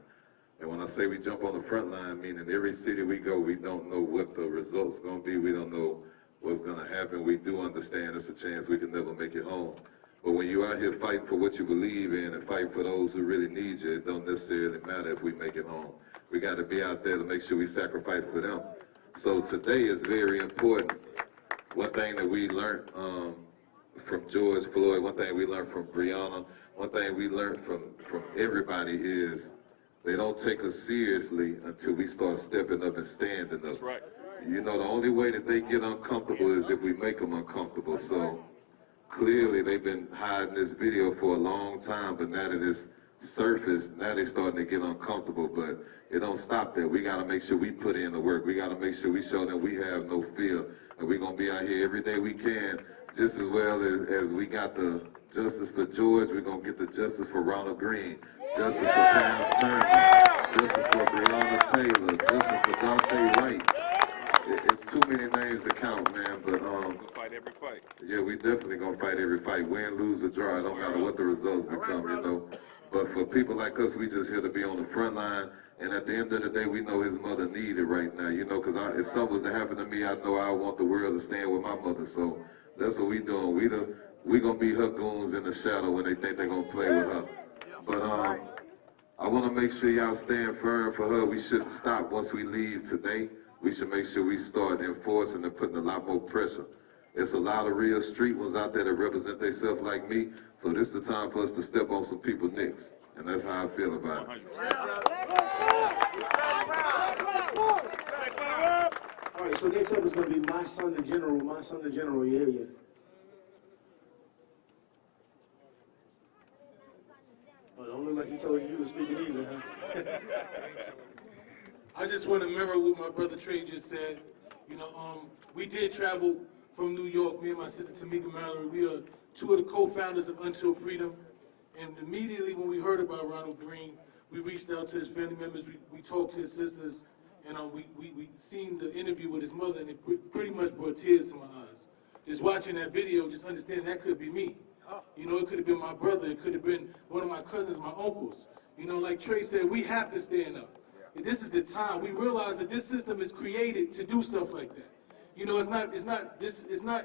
And when I say we jump on the front line, meaning every city we go, we don't know what the result's going to be. We don't know what's going to happen. We do understand it's a chance we can never make it home. But when you're out here fighting for what you believe in and fighting for those who really need you, it don't necessarily matter if we make it home. We got to be out there to make sure we sacrifice for them. So today is very important. One thing that we learned from George Floyd, one thing we learned from Breonna, one thing we learned from everybody is they don't take us seriously until we start stepping up and standing up. That's right. You know, the only way that they get uncomfortable is if we make them uncomfortable. So clearly, they've been hiding this video for a long time, but now that it's surfaced, now they're starting to get uncomfortable, but it don't stop there. We got to make sure we put in the work. We got to make sure we show them we have no fear, and we're going to be out here every day we can, just as well as we got the justice for George, we're going to get the justice for Ronald Greene, justice for Pam Turner, justice for Breonna Taylor, justice for Dante Wright. It's too many names to count, man, but We'll fight every fight. yeah, we definitely gonna fight every fight, win, lose, or draw. It don't matter what the results become, you know. But for people like us, we just here to be on the front line. And at the end of the day, we know his mother needed right now, you know, because if something was to happen to me, I know I want the world to stand with my mother. So that's what we doing. We gonna be her goons in the shadow when they think they're gonna play with her. But I want to make sure y'all stand firm for her. We shouldn't stop once we leave today. We should make sure we start enforcing and putting a lot more pressure. There's a lot of real street ones out there that represent themselves like me, so this is the time for us to step on some people's necks, and that's how I feel about it. All right, so next up is going to be My Son the General. My Son the General, you hear you. Oh, don't look like he told you were speaking either, huh? I just want to mirror what my brother Trey just said. You know, we did travel from New York, me and my sister Tamika Mallory. We are two of the co-founders of Until Freedom. And immediately when we heard about Ronald Greene, we reached out to his family members, we talked to his sisters, and we seen the interview with his mother, and it pretty much brought tears to my eyes. Just watching that video, just understanding that could be me. You know, it could have been my brother, it could have been one of my cousins, my uncles. You know, like Trey said, we have to stand up. This is the time. We realize that this system is created to do stuff like that. You know, it's not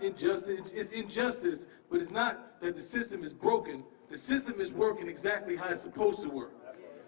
injustice. It's injustice, but it's not that the system is broken. The system is working exactly how it's supposed to work.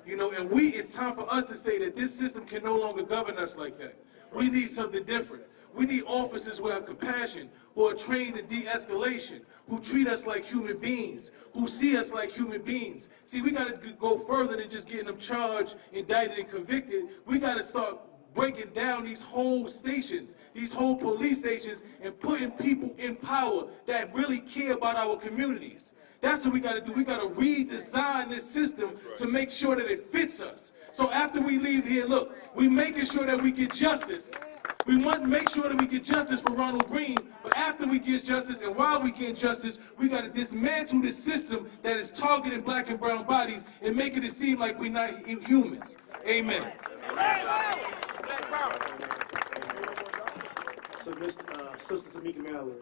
You know, and it's time for us to say that this system can no longer govern us like that. We need something different. We need officers who have compassion, who are trained in de-escalation, who treat us like human beings, who see us like human beings. See, we got to go further than just getting them charged, indicted, and convicted. We got to start breaking down these whole stations, these whole police stations, and putting people in power that really care about our communities. That's what we got to do. We got to redesign this system to make sure that it fits us. So after we leave here, look, we making sure that we get justice. We want to make sure that we get justice for Ronald Greene, but after we get justice and while we get justice, we got to dismantle this system that is targeting black and brown bodies and making it seem like we're not humans. Amen. So, Sister Tamika Mallory.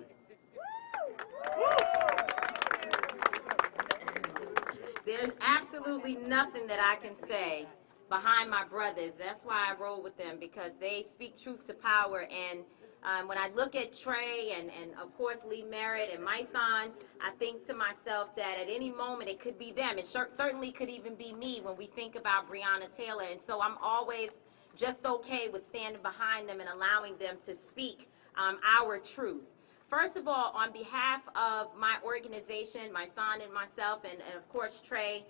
There's absolutely nothing that I can say behind my brothers. That's why I roll with them, because they speak truth to power. And when I look at Trey and of course Lee Merritt and my son, I think to myself that at any moment it could be them. It certainly could even be me when we think about Breonna Taylor. And so I'm always just okay with standing behind them and allowing them to speak our truth. First of all, on behalf of my organization, my son and myself, and of course Trey,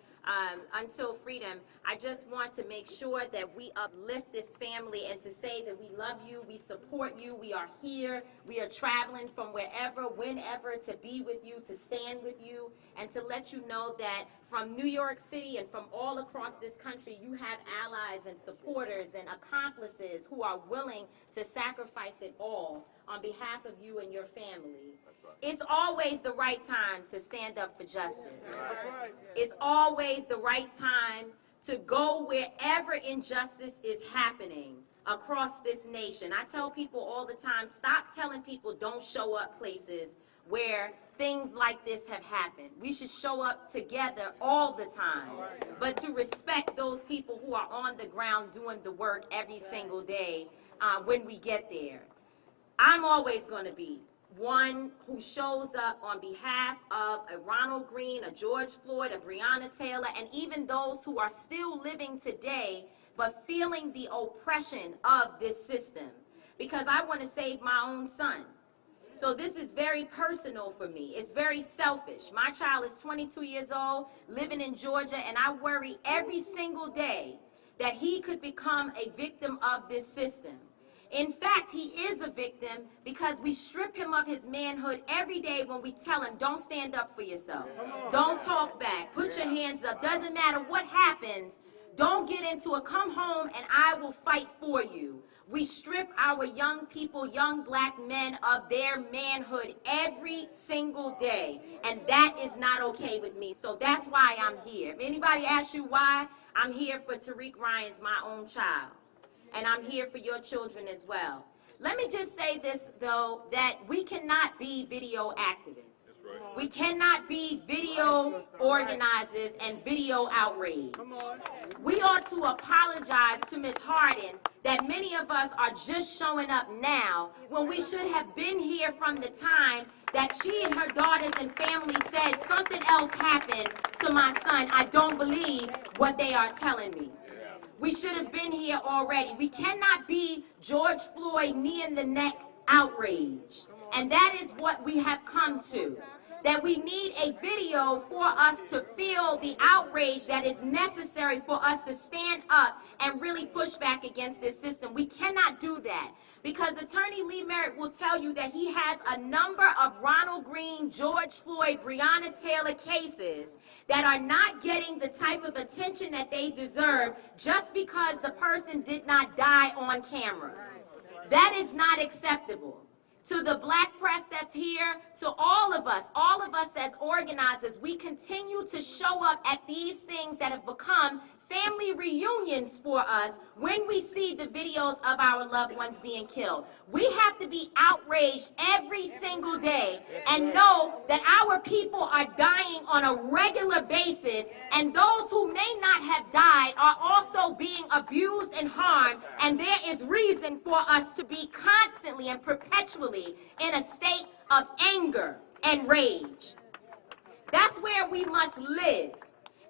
Until Freedom, I just want to make sure that we uplift this family and to say that we love you, we support you, we are here, we are traveling from wherever, whenever to be with you, to stand with you, and to let you know that from New York City and from all across this country, you have allies and supporters and accomplices who are willing to sacrifice it all on behalf of you and your family. It's always the right time to stand up for justice. It's always the right time to go wherever injustice is happening across this nation. I tell people all the time, stop telling people don't show up places where things like this have happened. We should show up together all the time, but to respect those people who are on the ground doing the work every single day when we get there. I'm always going to be one who shows up on behalf of a Ronald Greene, a George Floyd, a Breonna Taylor, and even those who are still living today but feeling the oppression of this system, because I want to save my own son. So this is very personal for me. It's very selfish. My child is 22 years old, living in Georgia, and I worry every single day that he could become a victim of this system. In fact, he is a victim because we strip him of his manhood every day when we tell him, don't stand up for yourself. Don't talk back. Put your hands up. Doesn't matter what happens. Don't get into it. Come home and I will fight for you. We strip our young people, young black men, of their manhood every single day. And that is not okay with me. So that's why I'm here. If anybody asks you why, I'm here for Tariq Ryan's my own child. And I'm here for your children as well. Let me just say this, though, that we cannot be video activists. We cannot be video organizers and video outrage. We ought to apologize to Ms. Hardin that many of us are just showing up now when we should have been here from the time that she and her daughters and family said something else happened to my son. I don't believe what they are telling me. We should have been here already. We cannot be George Floyd knee in the neck outrage. And that is what we have come to. That we need a video for us to feel the outrage that is necessary for us to stand up and really push back against this system. We cannot do that because Attorney Lee Merritt will tell you that he has a number of Ronald Greene, George Floyd, Breonna Taylor cases that are not getting the type of attention that they deserve just because the person did not die on camera. That is not acceptable. To the black press that's here, to all of us as organizers, we continue to show up at these things that have become family reunions for us when we see the videos of our loved ones being killed. We have to be outraged every single day and know that our people are dying on a regular basis, and those who may not have died are also being abused and harmed, and there is reason for us to be constantly and perpetually in a state of anger and rage. That's where we must live.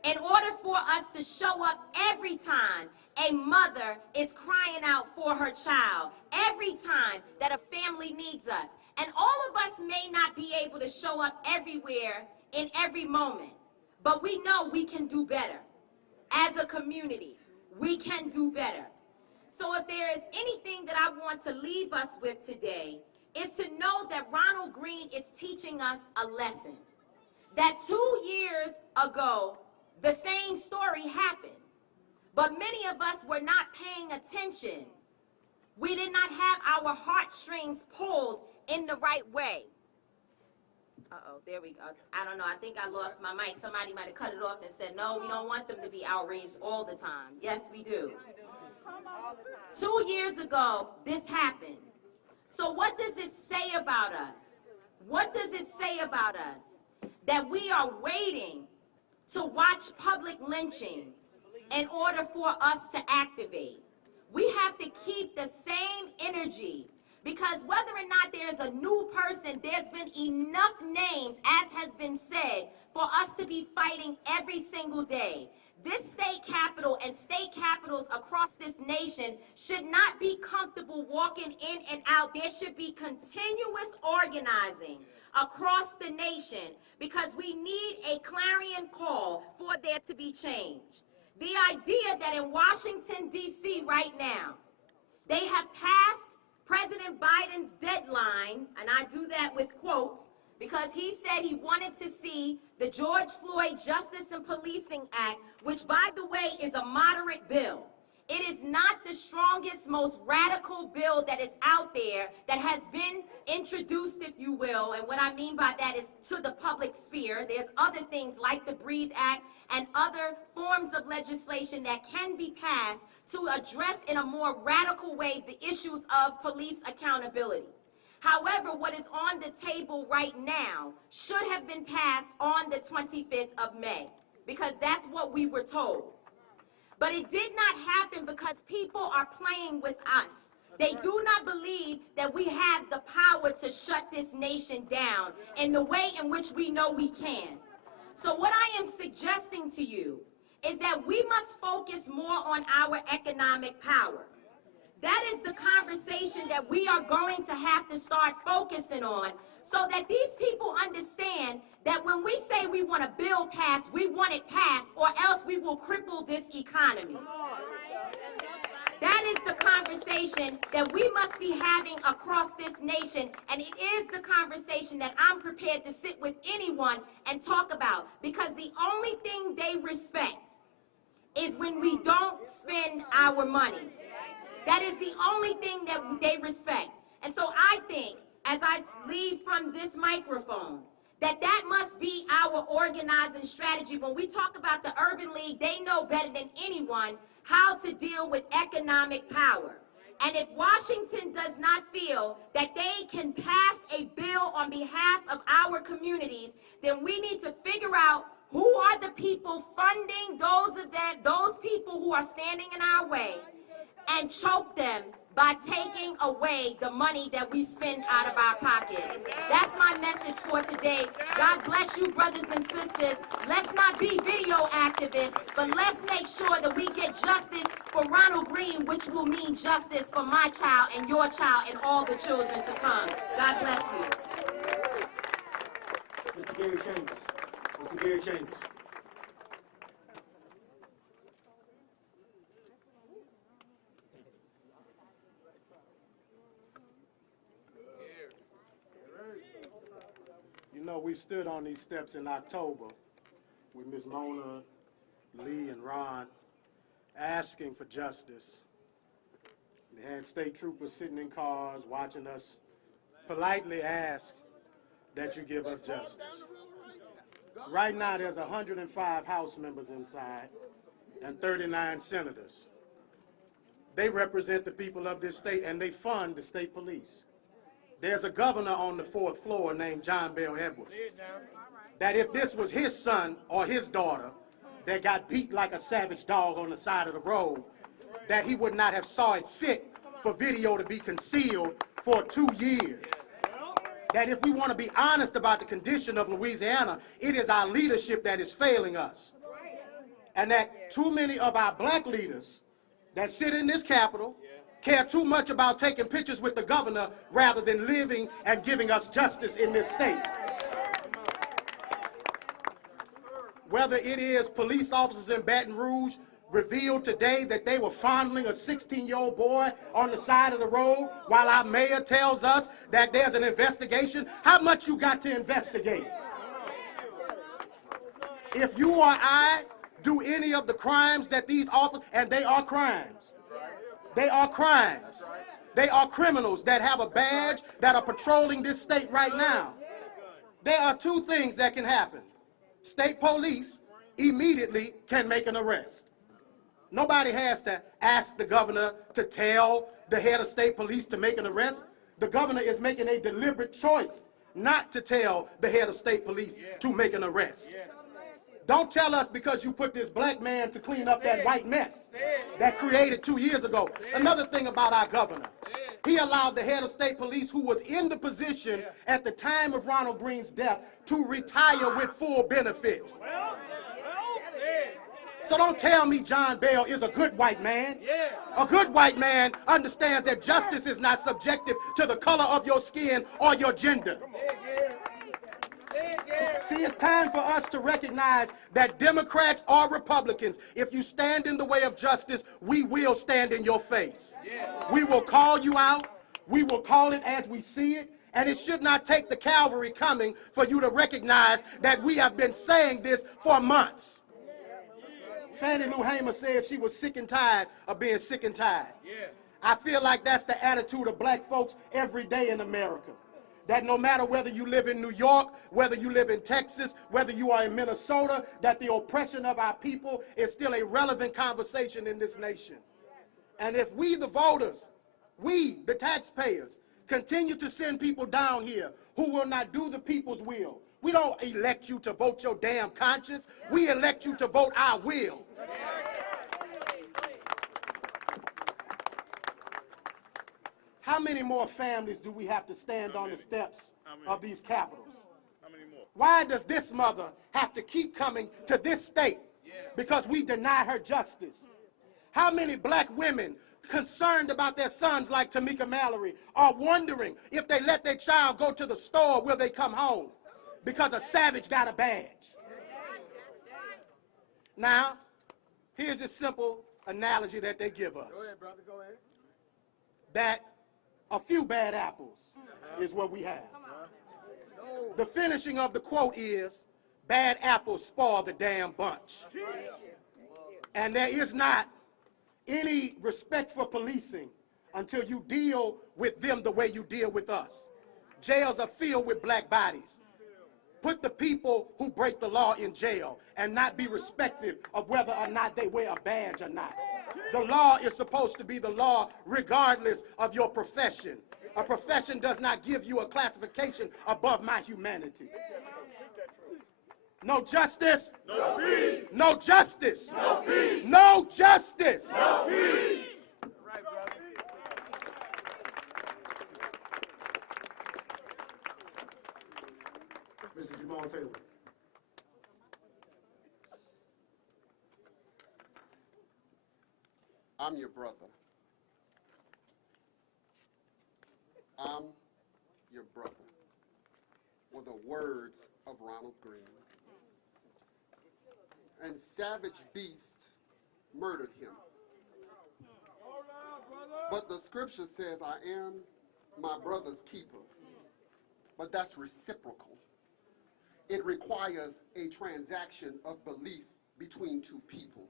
In order for us to show up every time a mother is crying out for her child, every time that a family needs us. And all of us may not be able to show up everywhere in every moment, but we know we can do better. As a community, we can do better. So if there is anything that I want to leave us with today, is to know that Ronald Greene is teaching us a lesson. That 2 years ago, the same story happened, but many of us were not paying attention. We did not have our heartstrings pulled in the right way. Uh-oh, there we go. I don't know, I think I lost my mic. Somebody might have cut it off and said, no, we don't want them to be outraged all the time. Yes, we do. 2 years ago, this happened. So what does it say about us? What does it say about us? That we are waiting to watch public lynchings in order for us to activate. We have to keep the same energy, because whether or not there's a new person, there's been enough names, as has been said, for us to be fighting every single day. This state capitol and state capitals across this nation should not be comfortable walking in and out. There should be continuous organizing across the nation, because we need a clarion call for there to be change. The idea that in Washington, D.C. right now, they have passed President Biden's deadline, and I do that with quotes, because he said he wanted to see the George Floyd Justice and Policing Act, which, by the way, is a moderate bill. It is not the strongest, most radical bill that is out there that has been introduced, if you will, and what I mean by that is to the public sphere. There's other things like the BREATHE Act and other forms of legislation that can be passed to address in a more radical way the issues of police accountability. However, what is on the table right now should have been passed on the 25th of May, because that's what we were told. But it did not happen because people are playing with us. They do not believe that we have the power to shut this nation down in the way in which we know we can. So what I am suggesting to you is that we must focus more on our economic power. That is the conversation that we are going to have to start focusing on, so that these people understand that when we say we want a bill passed, we want it passed, or else we will cripple this economy. That is the conversation that we must be having across this nation, and it is the conversation that I'm prepared to sit with anyone and talk about, because the only thing they respect is when we don't spend our money. That is the only thing that they respect. And so I think, as I leave from this microphone, that must be our organizing strategy. When we talk about the Urban League, they know better than anyone how to deal with economic power. And if Washington does not feel that they can pass a bill on behalf of our communities, then we need to figure out who are the people funding those people who are standing in our way, and choke them by taking away the money that we spend out of our pockets. That's my message for today. God bless you, brothers and sisters. Let's not be video activists, but let's make sure that we get justice for Ronald Greene, which will mean justice for my child and your child and all the children to come. God bless you. Mr. Gary Chambers. Mr. Gary Chambers. You know, we stood on these steps in October with Ms. Mona, Lee, and Ron asking for justice. They had state troopers sitting in cars watching us politely ask that you give us justice. Right now, there's 105 House members inside and 39 senators. They represent the people of this state, and they fund the state police. There's a governor on the 4th floor named John Bell Edwards, that if this was his son or his daughter that got beat like a savage dog on the side of the road, that he would not have saw it fit for video to be concealed for 2 years. That if we want to be honest about the condition of Louisiana, it is our leadership that is failing us. And that too many of our black leaders that sit in this Capitol care too much about taking pictures with the governor rather than living and giving us justice in this state. Whether it is police officers in Baton Rouge revealed today that they were fondling a 16-year-old boy on the side of the road while our mayor tells us that there's an investigation. How much you got to investigate? If you or I do any of the crimes that these officers, and they are crimes. They are crimes. They are criminals that have a badge that are patrolling this state right now. There are two things that can happen. State police immediately can make an arrest. Nobody has to ask the governor to tell the head of state police to make an arrest. The governor is making a deliberate choice not to tell the head of state police to make an arrest. Don't tell us because you put this black man to clean up that white mess that created 2 years ago. Another thing about our governor, he allowed the head of state police, who was in the position at the time of Ronald Greene's death, to retire with full benefits. So don't tell me John Bell is a good white man. A good white man understands that justice is not subjective to the color of your skin or your gender. See, it's time for us to recognize that Democrats or Republicans, if you stand in the way of justice, we will stand in your face. We will call you out. We will call it as we see it. And it should not take the cavalry coming for you to recognize that we have been saying this for months. Fannie Lou Hamer said she was sick and tired of being sick and tired. I feel like that's the attitude of black folks every day in America. That no matter whether you live in New York, whether you live in Texas, whether you are in Minnesota, that the oppression of our people is still a relevant conversation in this nation. And if we, the voters, we, the taxpayers, continue to send people down here who will not do the people's will, we don't elect you to vote your damn conscience. We elect you to vote our will. How many more families do we have to stand on the steps of these capitals? How many more? Why does this mother have to keep coming to this state because we deny her justice? How many black women concerned about their sons like Tamika Mallory are wondering if they let their child go to the store, will they come home? Because a savage got a badge. Now, here's a simple analogy that they give us. Go ahead, brother, go ahead. That a few bad apples is what we have. The finishing of the quote is, bad apples spoil the damn bunch. And there is not any respect for policing until you deal with them the way you deal with us. Jails are filled with black bodies. Put the people who break the law in jail and not be respective of whether or not they wear a badge or not. The law is supposed to be the law regardless of your profession. A profession does not give you a classification above my humanity. No justice. No peace. No justice. No peace. No justice. No peace. Mr. Jamal Taylor. I'm your brother. I'm your brother. Were the words of Ronald Greene. And savage beast murdered him. But the scripture says, I am my brother's keeper. But that's reciprocal. It requires a transaction of belief between two people.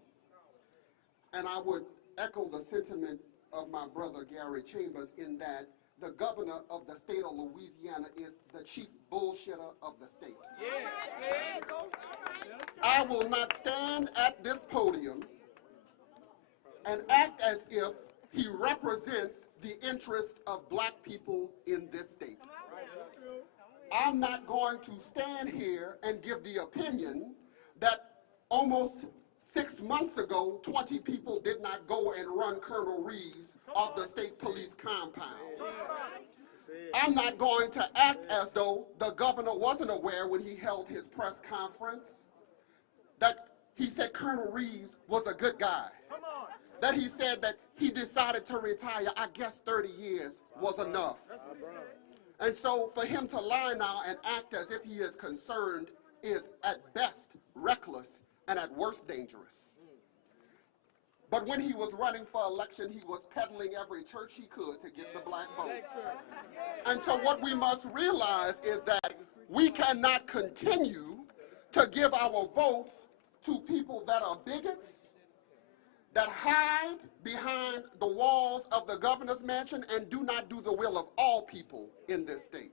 And I would echo the sentiment of my brother Gary Chambers in that the governor of the state of Louisiana is the chief bullshitter of the state. I will not stand at this podium and act as if he represents the interest of black people in this state. I'm not going to stand here and give the opinion that almost 6 months ago, 20 people did not go and run Colonel Reeves off the state police compound. I'm not going to act as though the governor wasn't aware when he held his press conference that he said Colonel Reeves was a good guy. That he said that he decided to retire, I guess 30 years was enough. And so for him to lie now and act as if he is concerned is at best reckless and at worst dangerous. But when he was running for election, he was peddling every church he could to get the black vote. And so what we must realize is that we cannot continue to give our votes to people that are bigots, that hide behind the walls of the governor's mansion and do not do the will of all people in this state.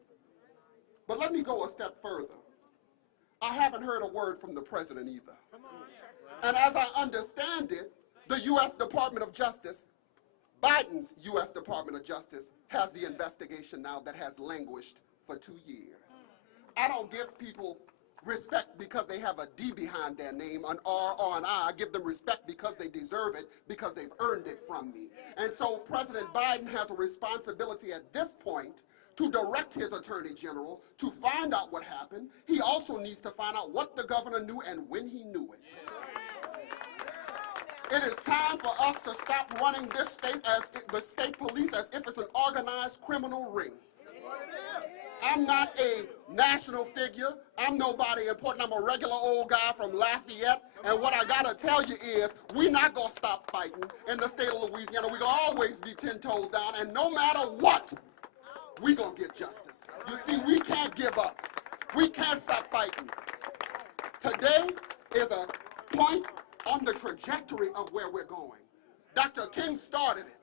But let me go a step further. I haven't heard a word from the president either. And as I understand it, the U.S. Department of Justice, Biden's U.S. Department of Justice, has the investigation now that has languished for 2 years. I don't give people respect because they have a D behind their name, an R or an I. I give them respect because they deserve it, because they've earned it from me. And so President Biden has a responsibility at this point to direct his Attorney General to find out what happened. He also needs to find out what the governor knew and when he knew it. It is time for us to stop running this state as the state police as if it's an organized criminal ring. I'm not a national figure. I'm nobody important. I'm a regular old guy from Lafayette. And what I gotta tell you is, we're not gonna stop fighting in the state of Louisiana. We're gonna always be 10 toes down. And no matter what, we're gonna get justice. You see, we can't give up. We can't stop fighting. Today is a point on the trajectory of where we're going. Dr. King started it.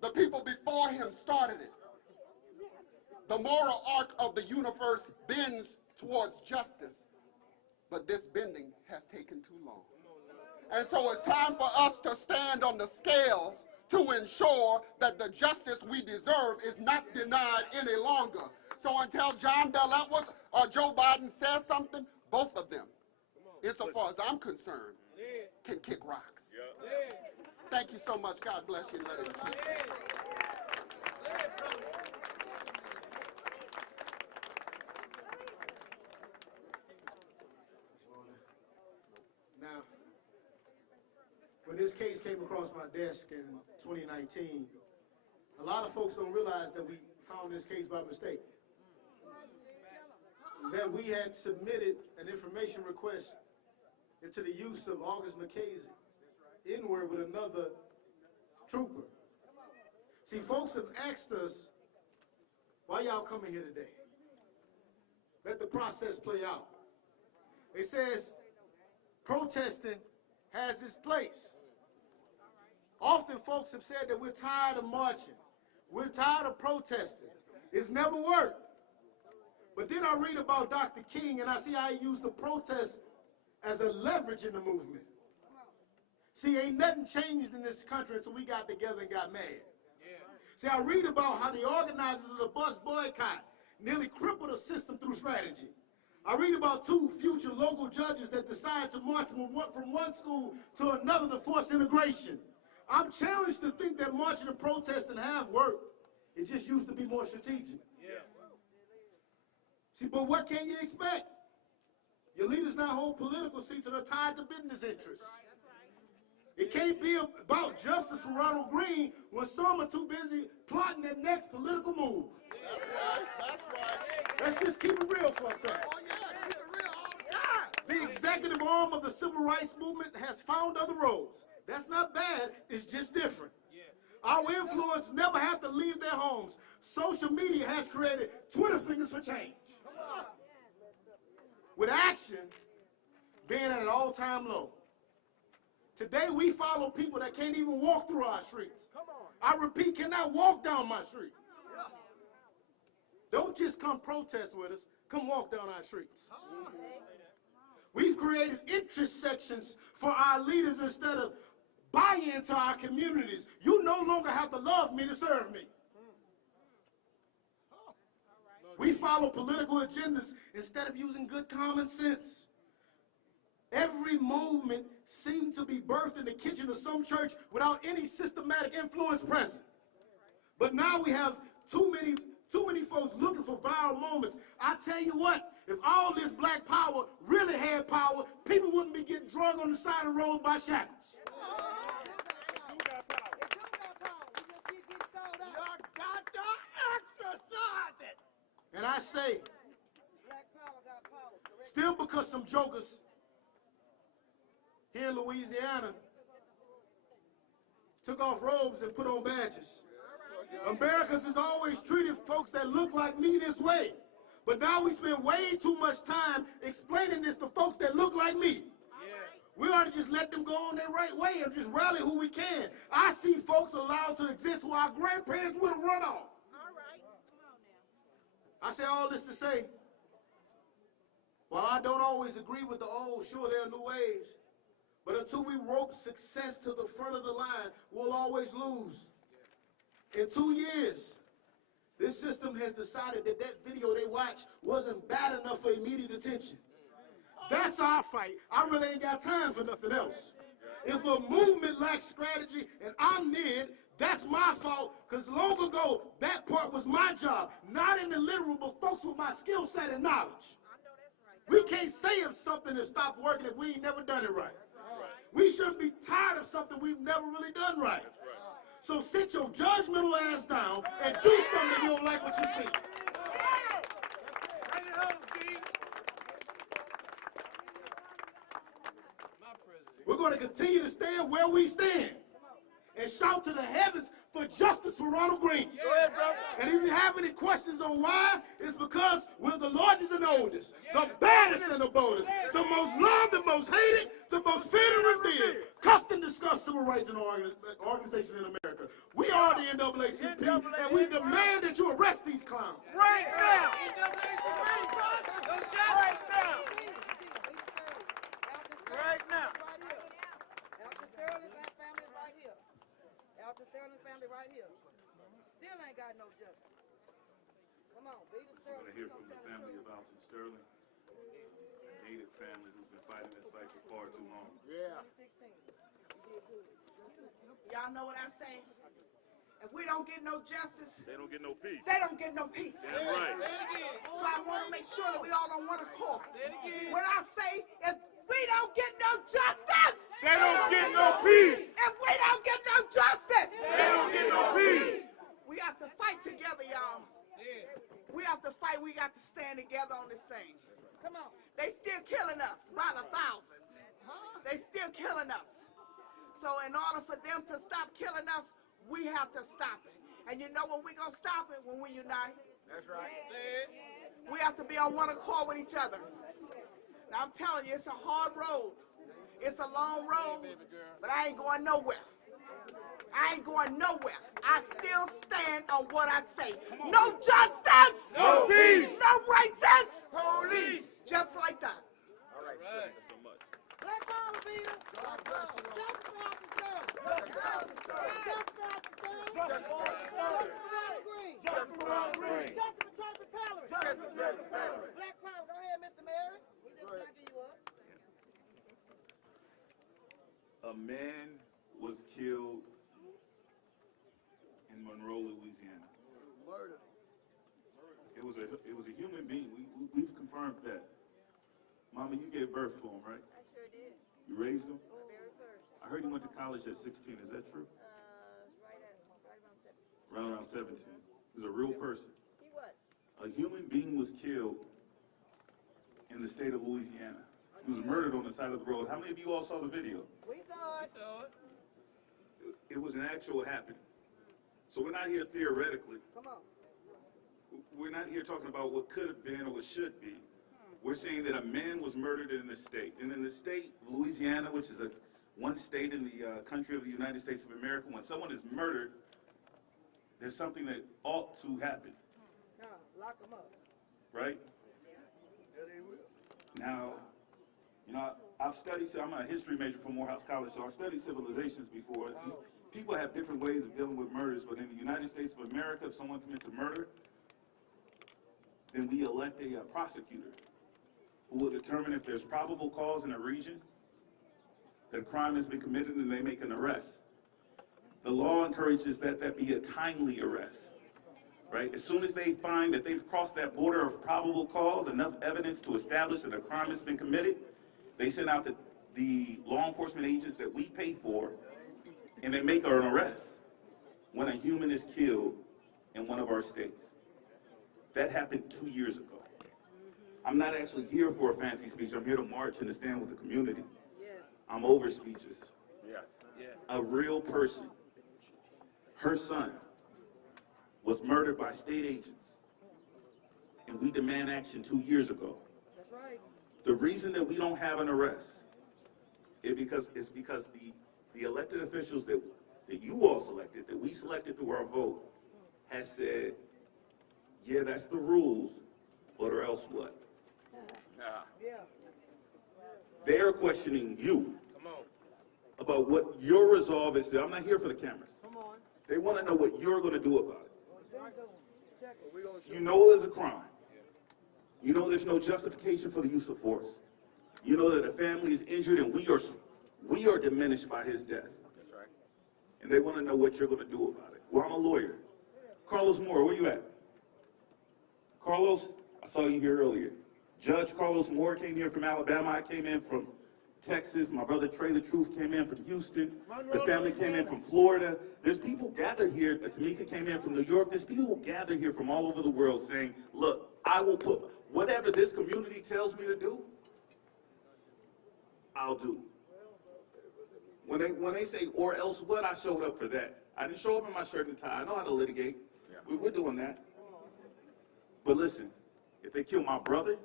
The people before him started it. The moral arc of the universe bends towards justice, but this bending has taken too long. And so it's time for us to stand on the scales to ensure that the justice we deserve is not denied any longer. So until John Bell Edwards or Joe Biden says something, both of them, insofar as I'm concerned, can kick rocks. Thank you so much. God bless you. Let it be. Now, when this case came across my desk in 2019, a lot of folks don't realize that we found this case by mistake. That we had submitted an information request into the use of August McKay's N-word with another trooper. See, folks have asked us, why y'all coming here today? Let the process play out. It says protesting has its place. Often folks have said that we're tired of marching. We're tired of protesting. It's never worked. But then I read about Dr. King and I see how he used the protest as a leverage in the movement. See, ain't nothing changed in this country until we got together and got mad. See, I read about how the organizers of the bus boycott nearly crippled the system through strategy. I read about 2 future local judges that decided to march from one school to another to force integration. I'm challenged to think that marching and protesting have worked. It just used to be more strategic. See, but what can you expect? Your leaders now hold political seats and are tied to business interests. It can't be about justice for Ronald Greene when some are too busy plotting their next political move. That's right. That's right. Let's just keep it real for a second. Oh, yeah, keep it real all the time. The executive arm of the civil rights movement has found other roads. That's not bad, it's just different. Our influence never have to leave their homes. Social media has created Twitter fingers for change. With action being at an all-time low. Today we follow people that can't even walk through our streets. I repeat, cannot walk down my street. Don't just come protest with us, come walk down our streets. We've created interest sections for our leaders instead of buy into our communities. You no longer have to love me to serve me. We follow political agendas instead of using good common sense. Every movement seemed to be birthed in the kitchen of some church without any systematic influence present. But now we have too many folks looking for viral moments. I tell you what, if all this black power really had power, people wouldn't be getting drunk on the side of the road by shackles. And I say, still because some jokers here in Louisiana took off robes and put on badges. America has always treated folks that look like me this way. But now we spend way too much time explaining this to folks that look like me. We ought to just let them go on their right way and just rally who we can. I see folks allowed to exist who our grandparents would have run off. I say all this to say, while I don't always agree with the old, sure there are new ways, but until we rope success to the front of the line, we'll always lose. In 2 years, this system has decided that that video they watched wasn't bad enough for immediate attention. That's our fight. I really ain't got time for nothing else. If a movement lacks strategy and I'm in, that's my fault, because long ago, that part was my job. Not in the literal, but folks with my skill set and knowledge. We can't say if something has stopped working if we ain't never done it right. We shouldn't be tired of something we've never really done right. So sit your judgmental ass down and do something if you don't like what you see. We're going to continue to stand where we stand and shout to the heavens for justice for Ronald Greene. And if you have any questions on why, it's because we're the largest and the oldest, the baddest and the boldest, the most loved, the most hated, the most feared and revered, cussed and discussed civil rights in organization in America. We are the NAACP, and we demand that you arrest these clowns. Right now! Right now! Sterling family right here. Still ain't got no justice. Come on, be the I want to hear from the family of Alton Sterling, a native family who's been fighting this fight for far too long. Yeah. Y'all know what I say? If we don't get no justice, They don't get no peace. they don't get no peace. Damn right. So I want to make sure that we all on one accord. When I say if we don't get no justice, They don't get no peace. if we don't get no justice, They don't get no peace. we have to fight together, y'all. We have to fight. We got to stand together on this thing. Come on. They still killing us by the thousands. They still killing us. So in order for them to stop killing us, we have to stop it. And you know when we gonna stop it? When we unite. That's right. We have to be on one accord with each other. Now I'm telling you, it's a hard road. It's a long road, but I ain't going nowhere. I ain't going nowhere. I still stand on what I say. No justice. No peace. No racist. Police. Just like that. All right. Thank you so much. Black power, Peter. Justice for Alton Sterling. Justice for Alton Sterling. Justice for Ronald Greene. Justice for Ronald Greene. Justice for Tracy Pellerin. Justice for Tracy Pellerin. Black power. Go ahead, Mr. Mary. We just backing you up. A man was killed in Monroe, Louisiana. Murder. It was a human being. We've confirmed that. Mama, you gave birth to him, right? I sure did. You raised him? Very first. I heard he went to college at 16. Is that true? Right around 17. Right around 17. He was a real person. He was. A human being was killed in the state of Louisiana. He was murdered on the side of the road. How many of you all saw the video? We saw it. It was an actual happening. So we're not here theoretically. Come on. We're not here talking about what could have been or what should be. We're saying that a man was murdered in this state. And in the state of Louisiana, which is one state in the country of the United States of America, when someone is murdered, there's something that ought to happen. Lock them up. Right? Yeah, they will. Now, you know, I've studied, I'm a history major from Morehouse College, so I studied civilizations before. People have different ways of dealing with murders, but in the United States of America, if someone commits a murder, then we elect a prosecutor who will determine if there's probable cause in a region that a crime has been committed and they make an arrest. The law encourages that be a timely arrest, right? As soon as they find that they've crossed that border of probable cause, enough evidence to establish that a crime has been committed, they send out the law enforcement agents that we pay for, and they make an arrest when a human is killed in one of our states. That happened 2 years ago. I'm not actually here for a fancy speech. I'm here to march and to stand with the community. I'm over speeches. A real person, her son, was murdered by state agents, and we demand action 2 years ago. That's right. The reason that we don't have an arrest is because the elected officials that you all selected, that we selected through our vote, has said, yeah, that's the rules, but or else what? Yeah. They're questioning you about what your resolve is. I'm not here for the cameras. Come on. They want to know what you're going to do about it. Check it. You know there's a crime. You know there's no justification for the use of force. You know that the family is injured and we are diminished by his death. That's right. And they want to know what you're going to do about it. Well, I'm a lawyer. Carlos Moore, where you at? Carlos, I saw you here earlier. Judge Carlos Moore came here from Alabama. I came in from Texas. My brother Trey the Truth came in from Houston. The family came in from Florida. There's people gathered here. Tamika came in from New York. There's people gathered here from all over the world saying, look, I will put whatever this community tells me to do, I'll do. When they say, or else what, I showed up for that. I didn't show up in my shirt and tie. I know how to litigate. We're doing that. But listen, if they kill my brother,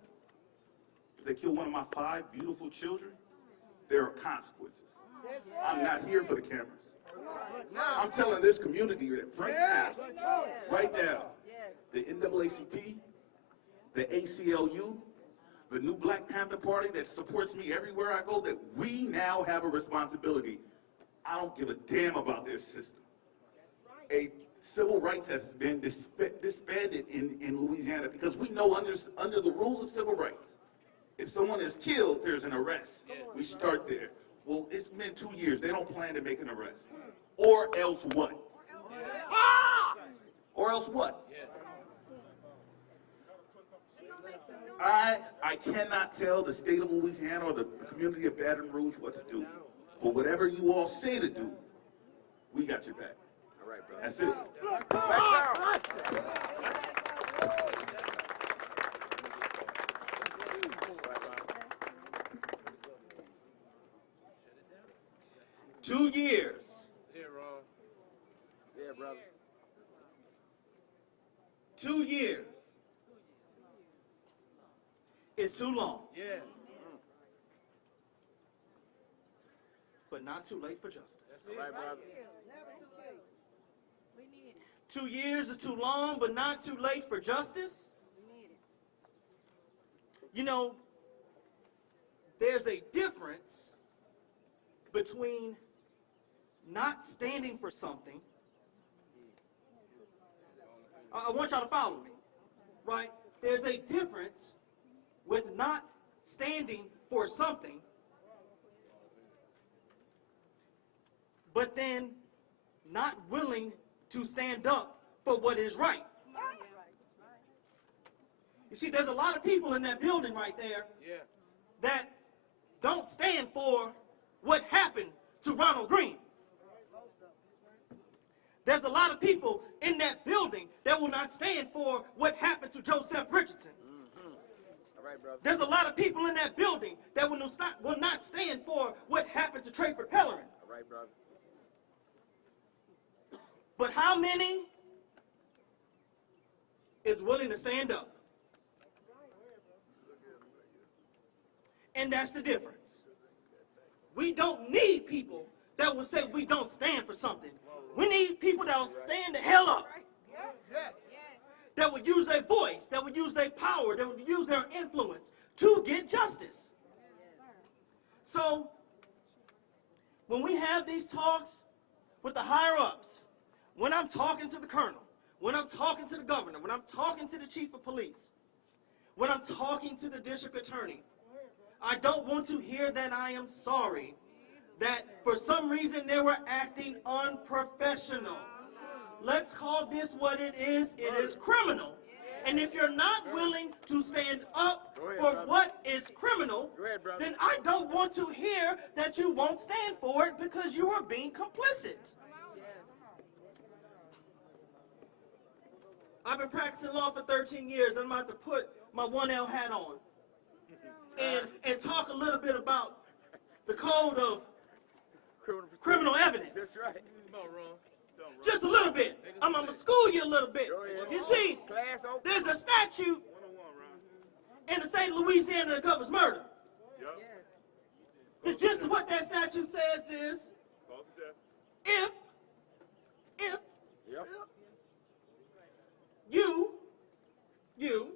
if they kill one of my 5 beautiful children, there are consequences. I'm not here for the cameras. I'm telling this community that right now, the NAACP, the ACLU, the new Black Panther Party that supports me everywhere I go, that we now have a responsibility. I don't give a damn about their system. A civil rights has been disbanded in Louisiana because we know under the rules of civil rights, if someone is killed, there's an arrest. We start there. Well, it's been 2 years. They don't plan to make an arrest. Or else what? Or else what? I cannot tell the state of Louisiana or the community of Baton Rouge what to do. But whatever you all say to do, we got your back. All right, brother. That's it. Two years. Yeah, Ron. Yeah, brother. 2 years is too long. Yeah. But not too late for justice. That's right, brother. 2 years is too long, but not too late for justice. You know, there's a difference between not standing for something. I want y'all to follow me, right? There's a difference with not standing for something, but then not willing to stand up for what is right. You see, there's a lot of people in that building right there that don't stand for what happened to Ronald Greene. There's a lot of people in that building that will not stand for what happened to Joseph Richardson. All right, brother. There's a lot of people in that building that will not stand for what happened to Trayford Pellerin. All right, brother. But how many is willing to stand up? And that's the difference. We don't need people that will say we don't stand for something. We need people that will stand the hell up. That would use their voice, that would use their power, that would use their influence to get justice. So, when we have these talks with the higher-ups, when I'm talking to the colonel, when I'm talking to the governor, when I'm talking to the chief of police, when I'm talking to the district attorney, I don't want to hear that I am sorry, that for some reason they were acting unprofessional. Let's call this what it is. It is criminal. And if you're not willing to stand up for what is criminal, then I don't want to hear that you won't stand for it because you are being complicit. I've been practicing law for 13 years, and I'm about to put my 1L hat on and talk a little bit about the code of criminal evidence. That's right. Come on, Ron. Just a little bit. I'm going to school you a little bit. You see, there's a statute in the state of Louisiana that covers murder. The gist of what that statute says is, if you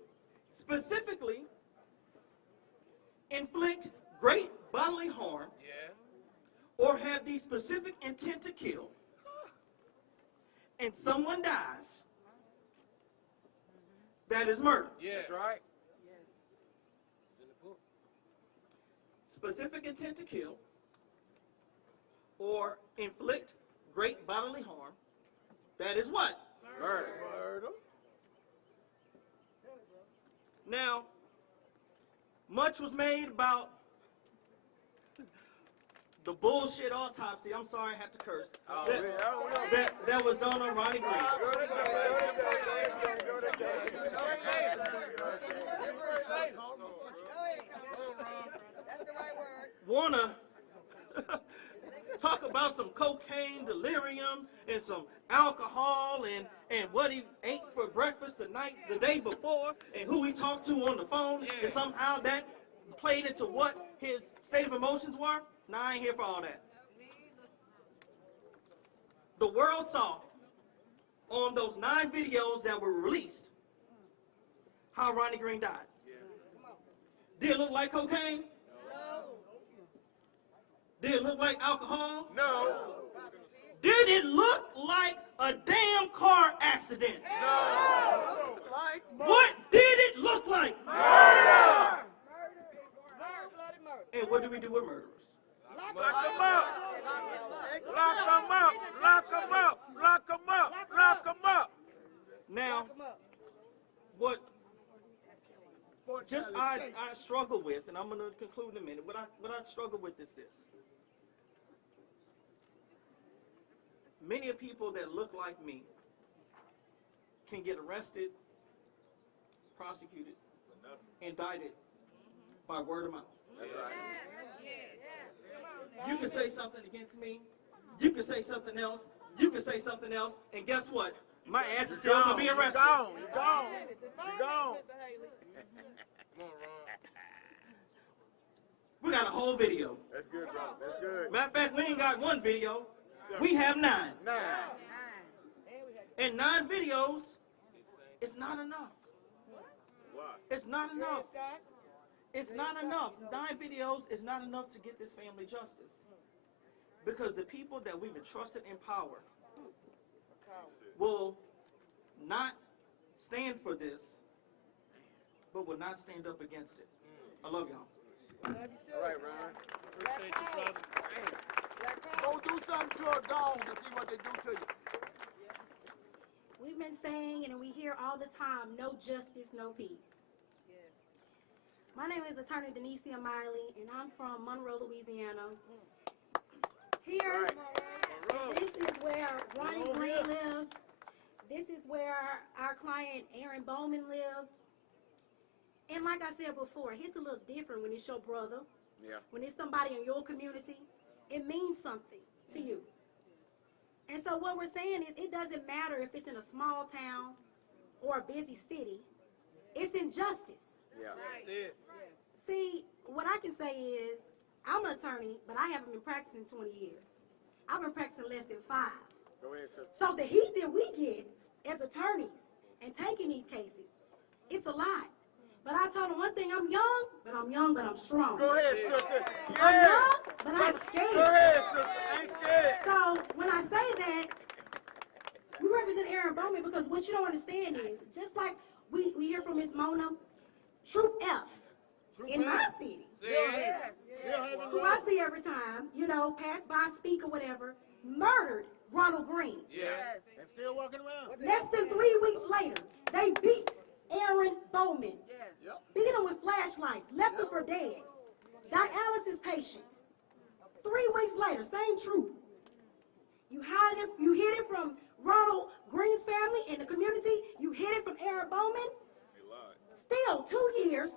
specifically inflict great bodily harm or have the specific intent to kill, and someone dies, that is murder. Yeah. That's right. specific intent to kill, or inflict great bodily harm, that is what? Murder. Now, much was made about the bullshit autopsy, I'm sorry I had to curse, that was done on Ronald Greene. Wanna talk about some cocaine, delirium, and some alcohol, and what he ate for breakfast the day before, and who he talked to on the phone, and somehow that played into what his state of emotions were? Nah, I ain't here for all that. The world saw on those 9 videos that were released how Ronnie Greene died. Did it look like cocaine? Did it look like alcohol? No. Did it look like a damn car accident? No. What did it look like? Murder. And what do we do with murderers? Lock them up. Lock them up. Lock them up. Lock them up. Lock them up. Now, what just I struggle with, and I'm going to conclude in a minute, what I struggle with is this. Many of people that look like me can get arrested, prosecuted, indicted by word of mouth. That's right. You can say something against me, you can say something else, you can say something else, and guess what? My ass is still going to be arrested. You're gone. You're gone. We got a whole video. That's good, brother. That's good. Matter of fact, we ain't got 1 video. We have 9. 9. And 9 videos is not enough. Why? It's not enough. It's not enough. 9 videos is not enough to get this family justice. Because the people that we've entrusted in power will not stand for this, but will not stand up against it. I love y'all. All right, Ron. Appreciate you, brother. Go do something to a dog to see what they do to you. We've been saying, and we hear all the time, no justice, no peace. My name is Attorney Denicia Miley, and I'm from Monroe, Louisiana. Here, this is where Ronald Greene lives. This is where our client Aaron Bowman lived. And like I said before, it's a little different when it's your brother. Yeah. When it's somebody in your community, it means something to you. And so what we're saying is it doesn't matter if it's in a small town or a busy city. It's injustice. Yeah. That's it. See, what I can say is I'm an attorney, but I haven't been practicing 20 years. I've been practicing less than 5. Go ahead, sister. So the heat that we get as attorneys and taking these cases, it's a lot. But I told him one thing, I'm young, but I'm strong. Go ahead, sister. I'm young, but I'm scared. Go ahead, sister. Ain't scared. So when I say that, we represent Aaron Bowman because what you don't understand is, just like we hear from Ms. Mona, Troop F in my city, who I see every time, pass by, speak or whatever, murdered Ronald Greene. Yes. And still walking around. Less than 3 weeks later, they beat Aaron Bowman. Beat him with flashlights, left him for dead. Dialysis patient. 3 weeks later, same truth. You hid it from Ronald Greene's family in the community. You hid it from Aaron Bowman. Still 2 years.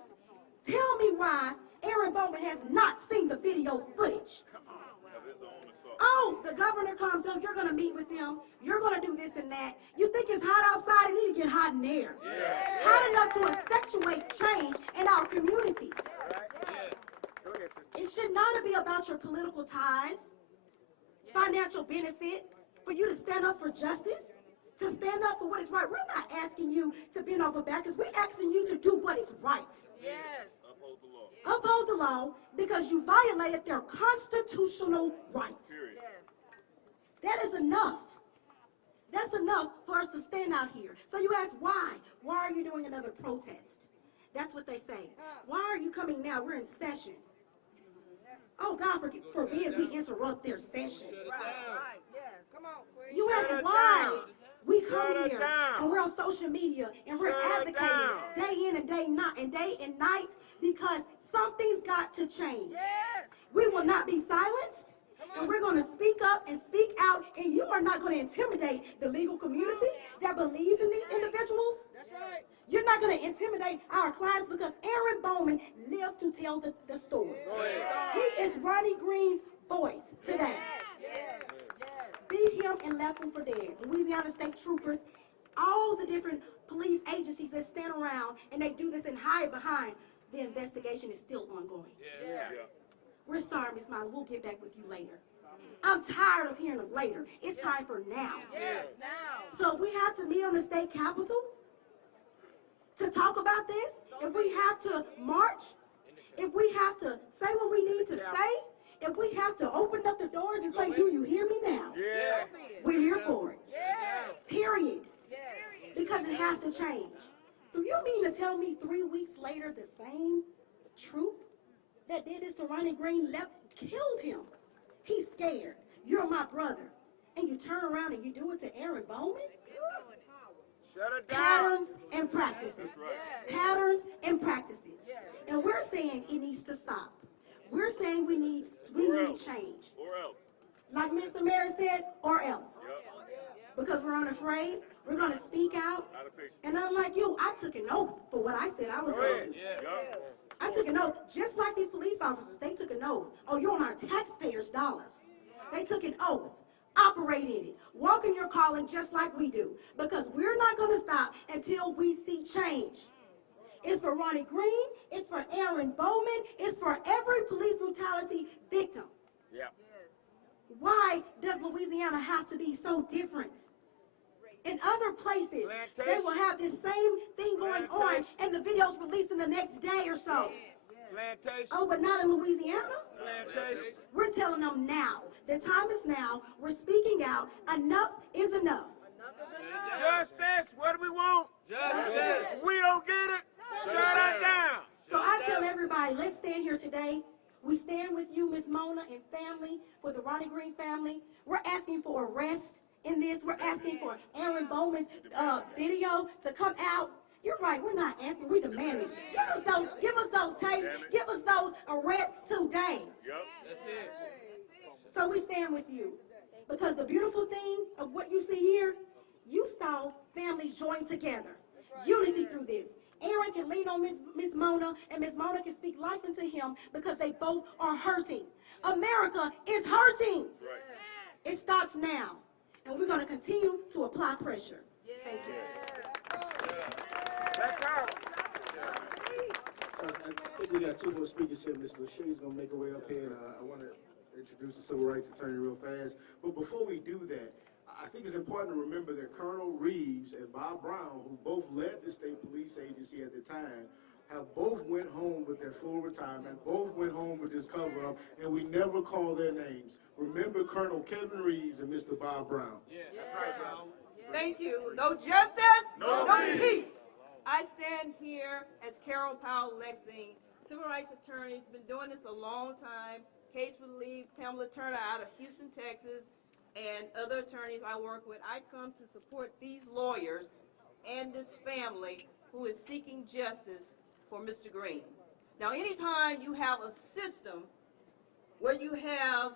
Tell me why Aaron Bowman has not seen the video footage. Oh, the governor comes up, you're going to meet with them, you're going to do this and that. You think it's hot outside, it need to get hot in there. Yeah. Hot enough to effectuate change in our community. It should not be about your political ties, financial benefit, for you to stand up for justice, to stand up for what is right. We're not asking you to bend over backwards, we're asking you to do what is right. Yes. Uphold the law because you violated their constitutional right. That is enough. That's enough for us to stand out here. So you ask why? Why are you doing another protest? That's what they say. Why are you coming now? We're in session. Oh, God forbid we interrupt their session. Right, yes. Come on, Queen. You ask why we come here and we're on social media and we're advocating day in and day and night because something's got to change. Yes. We will not be silenced. And we're going to speak up and speak out, and you are not going to intimidate the legal community that believes in these individuals. That's right. You're not going to intimidate our clients because Aaron Bowman lived to tell the story. He is Ronald Greene's voice today. Yes. Beat him and left him for dead. Louisiana State Troopers, all the different police agencies that stand around and they do this and hide behind, the investigation is still ongoing. We're sorry, Ms. Miley. We'll get back with you later. I'm tired of hearing them later. It's time for now. Yes, now. So if we have to meet on the state capitol to talk about this, if we have to march, if we have to say what we need to say, if we have to open up the doors and say, do you hear me now? Yeah. We're here for it. Yes. Period. Yes. Because it has to change. Do you mean to tell me 3 weeks later the same troop that did this to Ronald Greene killed him? He's scared. You're my brother. And you turn around and you do it to Aaron Bowman? Shut it down. Patterns and practices. Patterns and practices. And we're saying it needs to stop. We're saying we need change. Or else. Like Mr. Mayor said, or else. Because we're unafraid, we're going to speak out. And unlike you, I took an oath for what I said I was going to do. I took an oath, just like these police officers, they took an oath. Oh, you're on our taxpayers' dollars. They took an oath. Operate in it. Walk in your calling just like we do. Because we're not going to stop until we see change. It's for Ronald Greene. It's for Aaron Bowman. It's for every police brutality victim. Why does Louisiana have to be so different? In other places, they will have this same thing going on and the videos released in the next day or so. Oh, but not in Louisiana? We're telling them now. The time is now. We're speaking out. Enough is enough. Justice, what do we want? Justice. We don't get it. Shut it down. So I tell everybody, let's stand here today. We stand with you, Ms. Mona, and family, for the Ronald Greene family. We're asking for arrest in this. We're asking for Aaron Bowman's video to come out. You're right, we're not asking, we're demanding. Give us those tapes, give us those arrests today. So we stand with you. Because the beautiful thing of what you see here, you saw families join together. Unity through this. Aaron can lean on Ms. Mona, and Ms. Mona can speak life into him because they both are hurting. America is hurting. It stops now. And we're going to continue to apply pressure. Thank you. I think we got two more speakers here. Ms. Lachey's going to make her way up here, and I want to introduce the civil rights attorney real fast. But before we do that, I think it's important to remember that Colonel Reeves and Bob Brown, who both led the state police agency at the time, have both went home with their full retirement, both went home with this cover-up, and we never call their names. Remember Colonel Kevin Reeves and Mr. Bob Brown. That's right, Brown. Thank you. No justice, no peace. I stand here as Carol Powell Lexing, civil rights attorney, been doing this a long time. Case relief, Pamela Turner out of Houston, Texas, and other attorneys I work with. I come to support these lawyers and this family who is seeking justice for Mr. Greene. Now, anytime you have a system where you have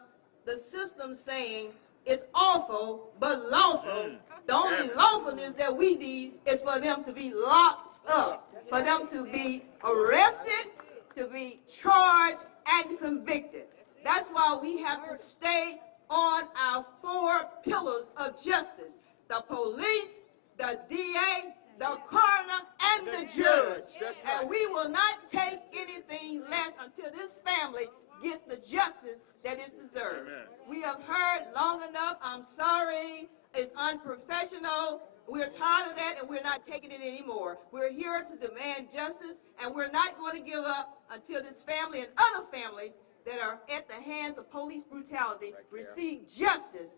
the system saying it's awful but lawful, the only lawfulness that we need is for them to be locked up, for them to be arrested, to be charged, and convicted. That's why we have to stay on our 4 pillars of justice: the police, the DA, the coroner, and the judge. And we will not take anything less until this family gets the justice that is deserved. We have heard long enough. I'm sorry. It's unprofessional. We're tired of that, and we're not taking it anymore. We're here to demand justice, and we're not going to give up until this family and other families that are at the hands of police brutality receive justice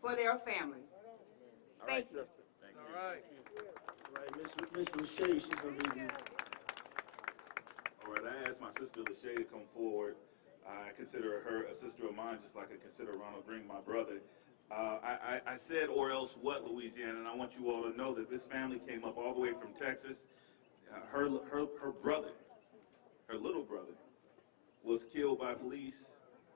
for their families. Thank you. All right. All right, Miss Lachey, she's going to be here. All right, I asked my sister Lachey to come forward. I consider her a sister of mine, just like I consider Ronald Greene my brother. I said, or else what, Louisiana, and I want you all to know that this family came up all the way from Texas. Her brother, her little brother, was killed by police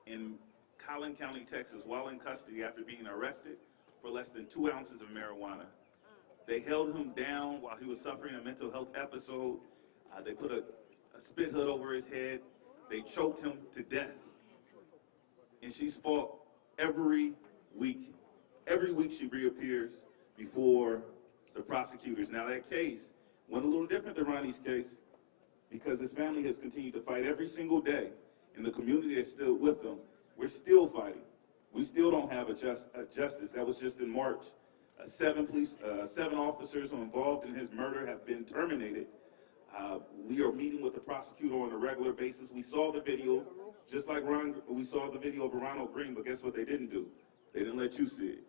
in Collin County, Texas, while in custody after being arrested for less than 2 ounces of marijuana. They held him down while he was suffering a mental health episode. They put a spit hood over his head. They choked him to death. And she's fought every week. Every week she reappears before the prosecutors. Now that case went a little different than Ronnie's case because his family has continued to fight every single day, and the community is still with them. We're still fighting. We still don't have a justice. That was just in March. 7 officers who were involved in his murder have been terminated. We are meeting with the prosecutor on a regular basis. We saw the video, just like we saw the video of Ronald Greene, but guess what they didn't do? They didn't let you see it.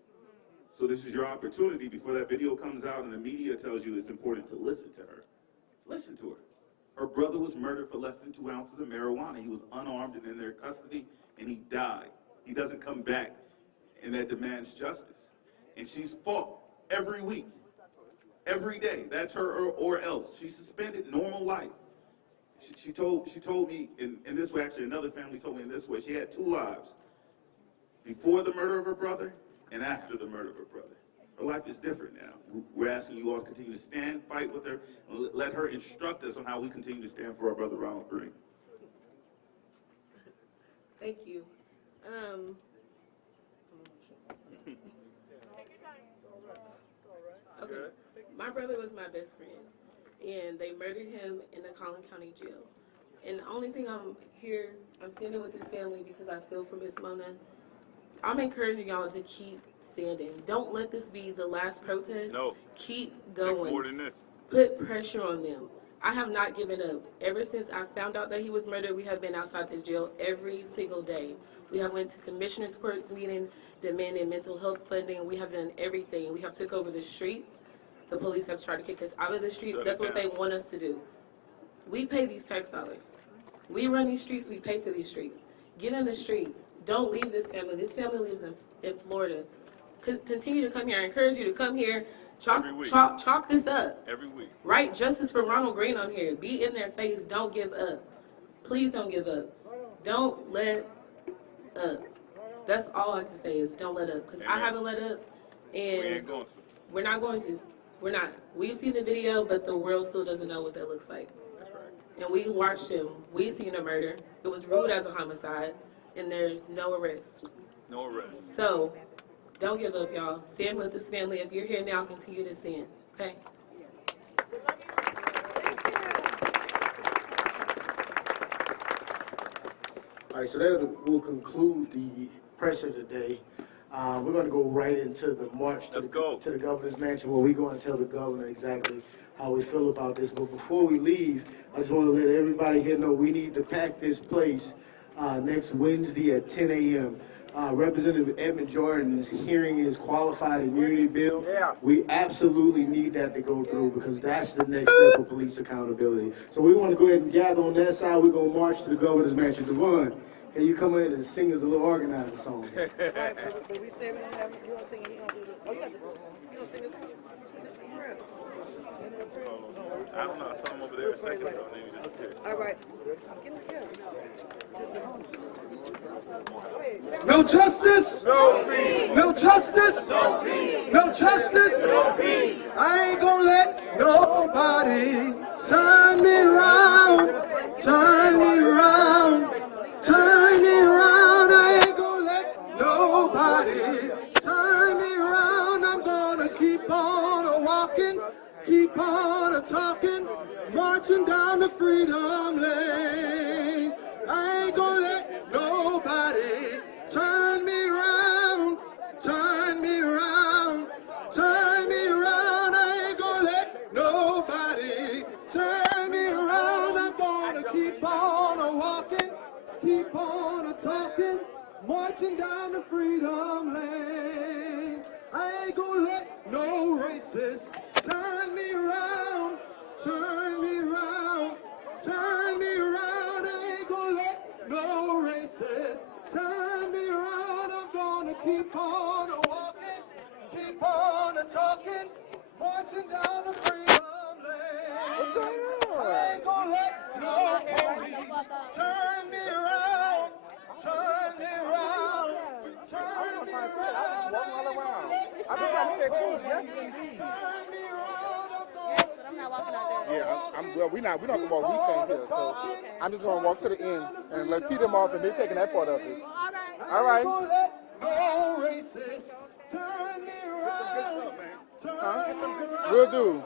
So this is your opportunity before that video comes out and the media tells you it's important to listen to her. Listen to her. Her brother was murdered for less than 2 ounces of marijuana. He was unarmed and in their custody, and he died. He doesn't come back, and that demands justice. And she's fought every week, every day. That's her or else. She's suspended normal life. She told me in this way, actually another family told me in this way, she had 2 lives. Before the murder of her brother and after the murder of her brother. Her life is different now. We're asking you all to continue to stand, fight with her, and let her instruct us on how we continue to stand for our brother Ronald Greene. Thank you. Okay. My brother was my best friend, and they murdered him in the Collin County jail. And the only thing I'm standing with this family because I feel for Miss Mona. I'm encouraging y'all to keep standing. Don't let this be the last protest. No. Keep going. It's more than this. Put pressure on them. I have not given up. Ever since I found out that he was murdered, we have been outside the jail every single day. We have went to commissioner's courts meeting, demanding mental health funding. We have done everything. We have took over the streets. The police have tried to kick us out of the streets. That's what they want us to do. We pay these tax dollars. We run these streets. We pay for these streets. Get in the streets. Don't leave this family. This family lives in Florida. Continue to come here. I encourage you to come here. Chalk this up. Every week. Write justice for Ronald Greene on here. Be in their face. Don't give up. Please don't give up. Don't let up. That's all I can say is don't let up. Because I haven't let up. And we ain't going to. We're not going to. We're not. We've seen the video, but the world still doesn't know what that looks like. That's right. And we watched him. We seen a murder. It was ruled as a homicide. And there's no arrest. No arrest. So, don't give up, y'all. Stand with this family. If you're here now, continue to stand. Okay? All right, so that will conclude the pressure today. We're going to go right into the march to the governor's mansion, where we're going to tell the governor exactly how we feel about this. But before we leave, I just want to let everybody here know we need to pack this place next Wednesday at 10 a.m. Representative Edmund Jordan's hearing his qualified immunity bill. Yeah. We absolutely need that to go through because that's the next step of police accountability. So we want to go ahead and gather on that side. We're going to march to the governor's mansion. Devon, can you come in and sing us a little organizer song? Right, but we said we don't have, you don't sing it, he don't do it. Oh, you got to sing it. I don't know. I saw him over there a second ago and then he disappeared. All right. No justice. No peace. No justice. No peace. No justice. No peace. I ain't gonna let nobody turn me around. Turn me around. Turn me around. I ain't gonna let nobody turn me around. I'm gonna keep on walking. Keep on talking, marching down the freedom lane. I ain't gonna let nobody turn me around, turn me around, turn me around. I ain't gonna let nobody turn me around. I'm gonna keep on walking, keep on talking, marching down the freedom lane. I ain't gonna let no racist turn me around, turn me around, turn me around. I ain't gonna let no racist Well, we're not gonna walk. We stand here, so I'm just gonna walk to the end and let's see them off, and they're taking that part of it. All right. We'll do.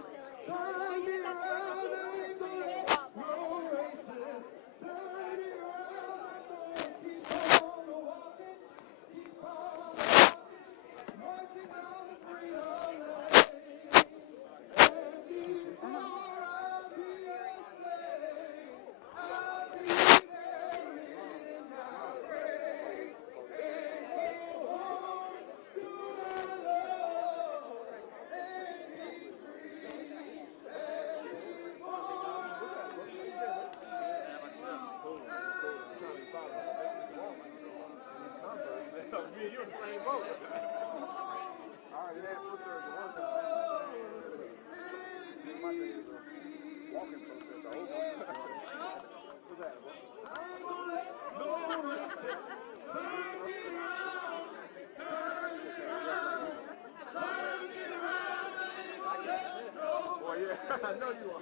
I know you are.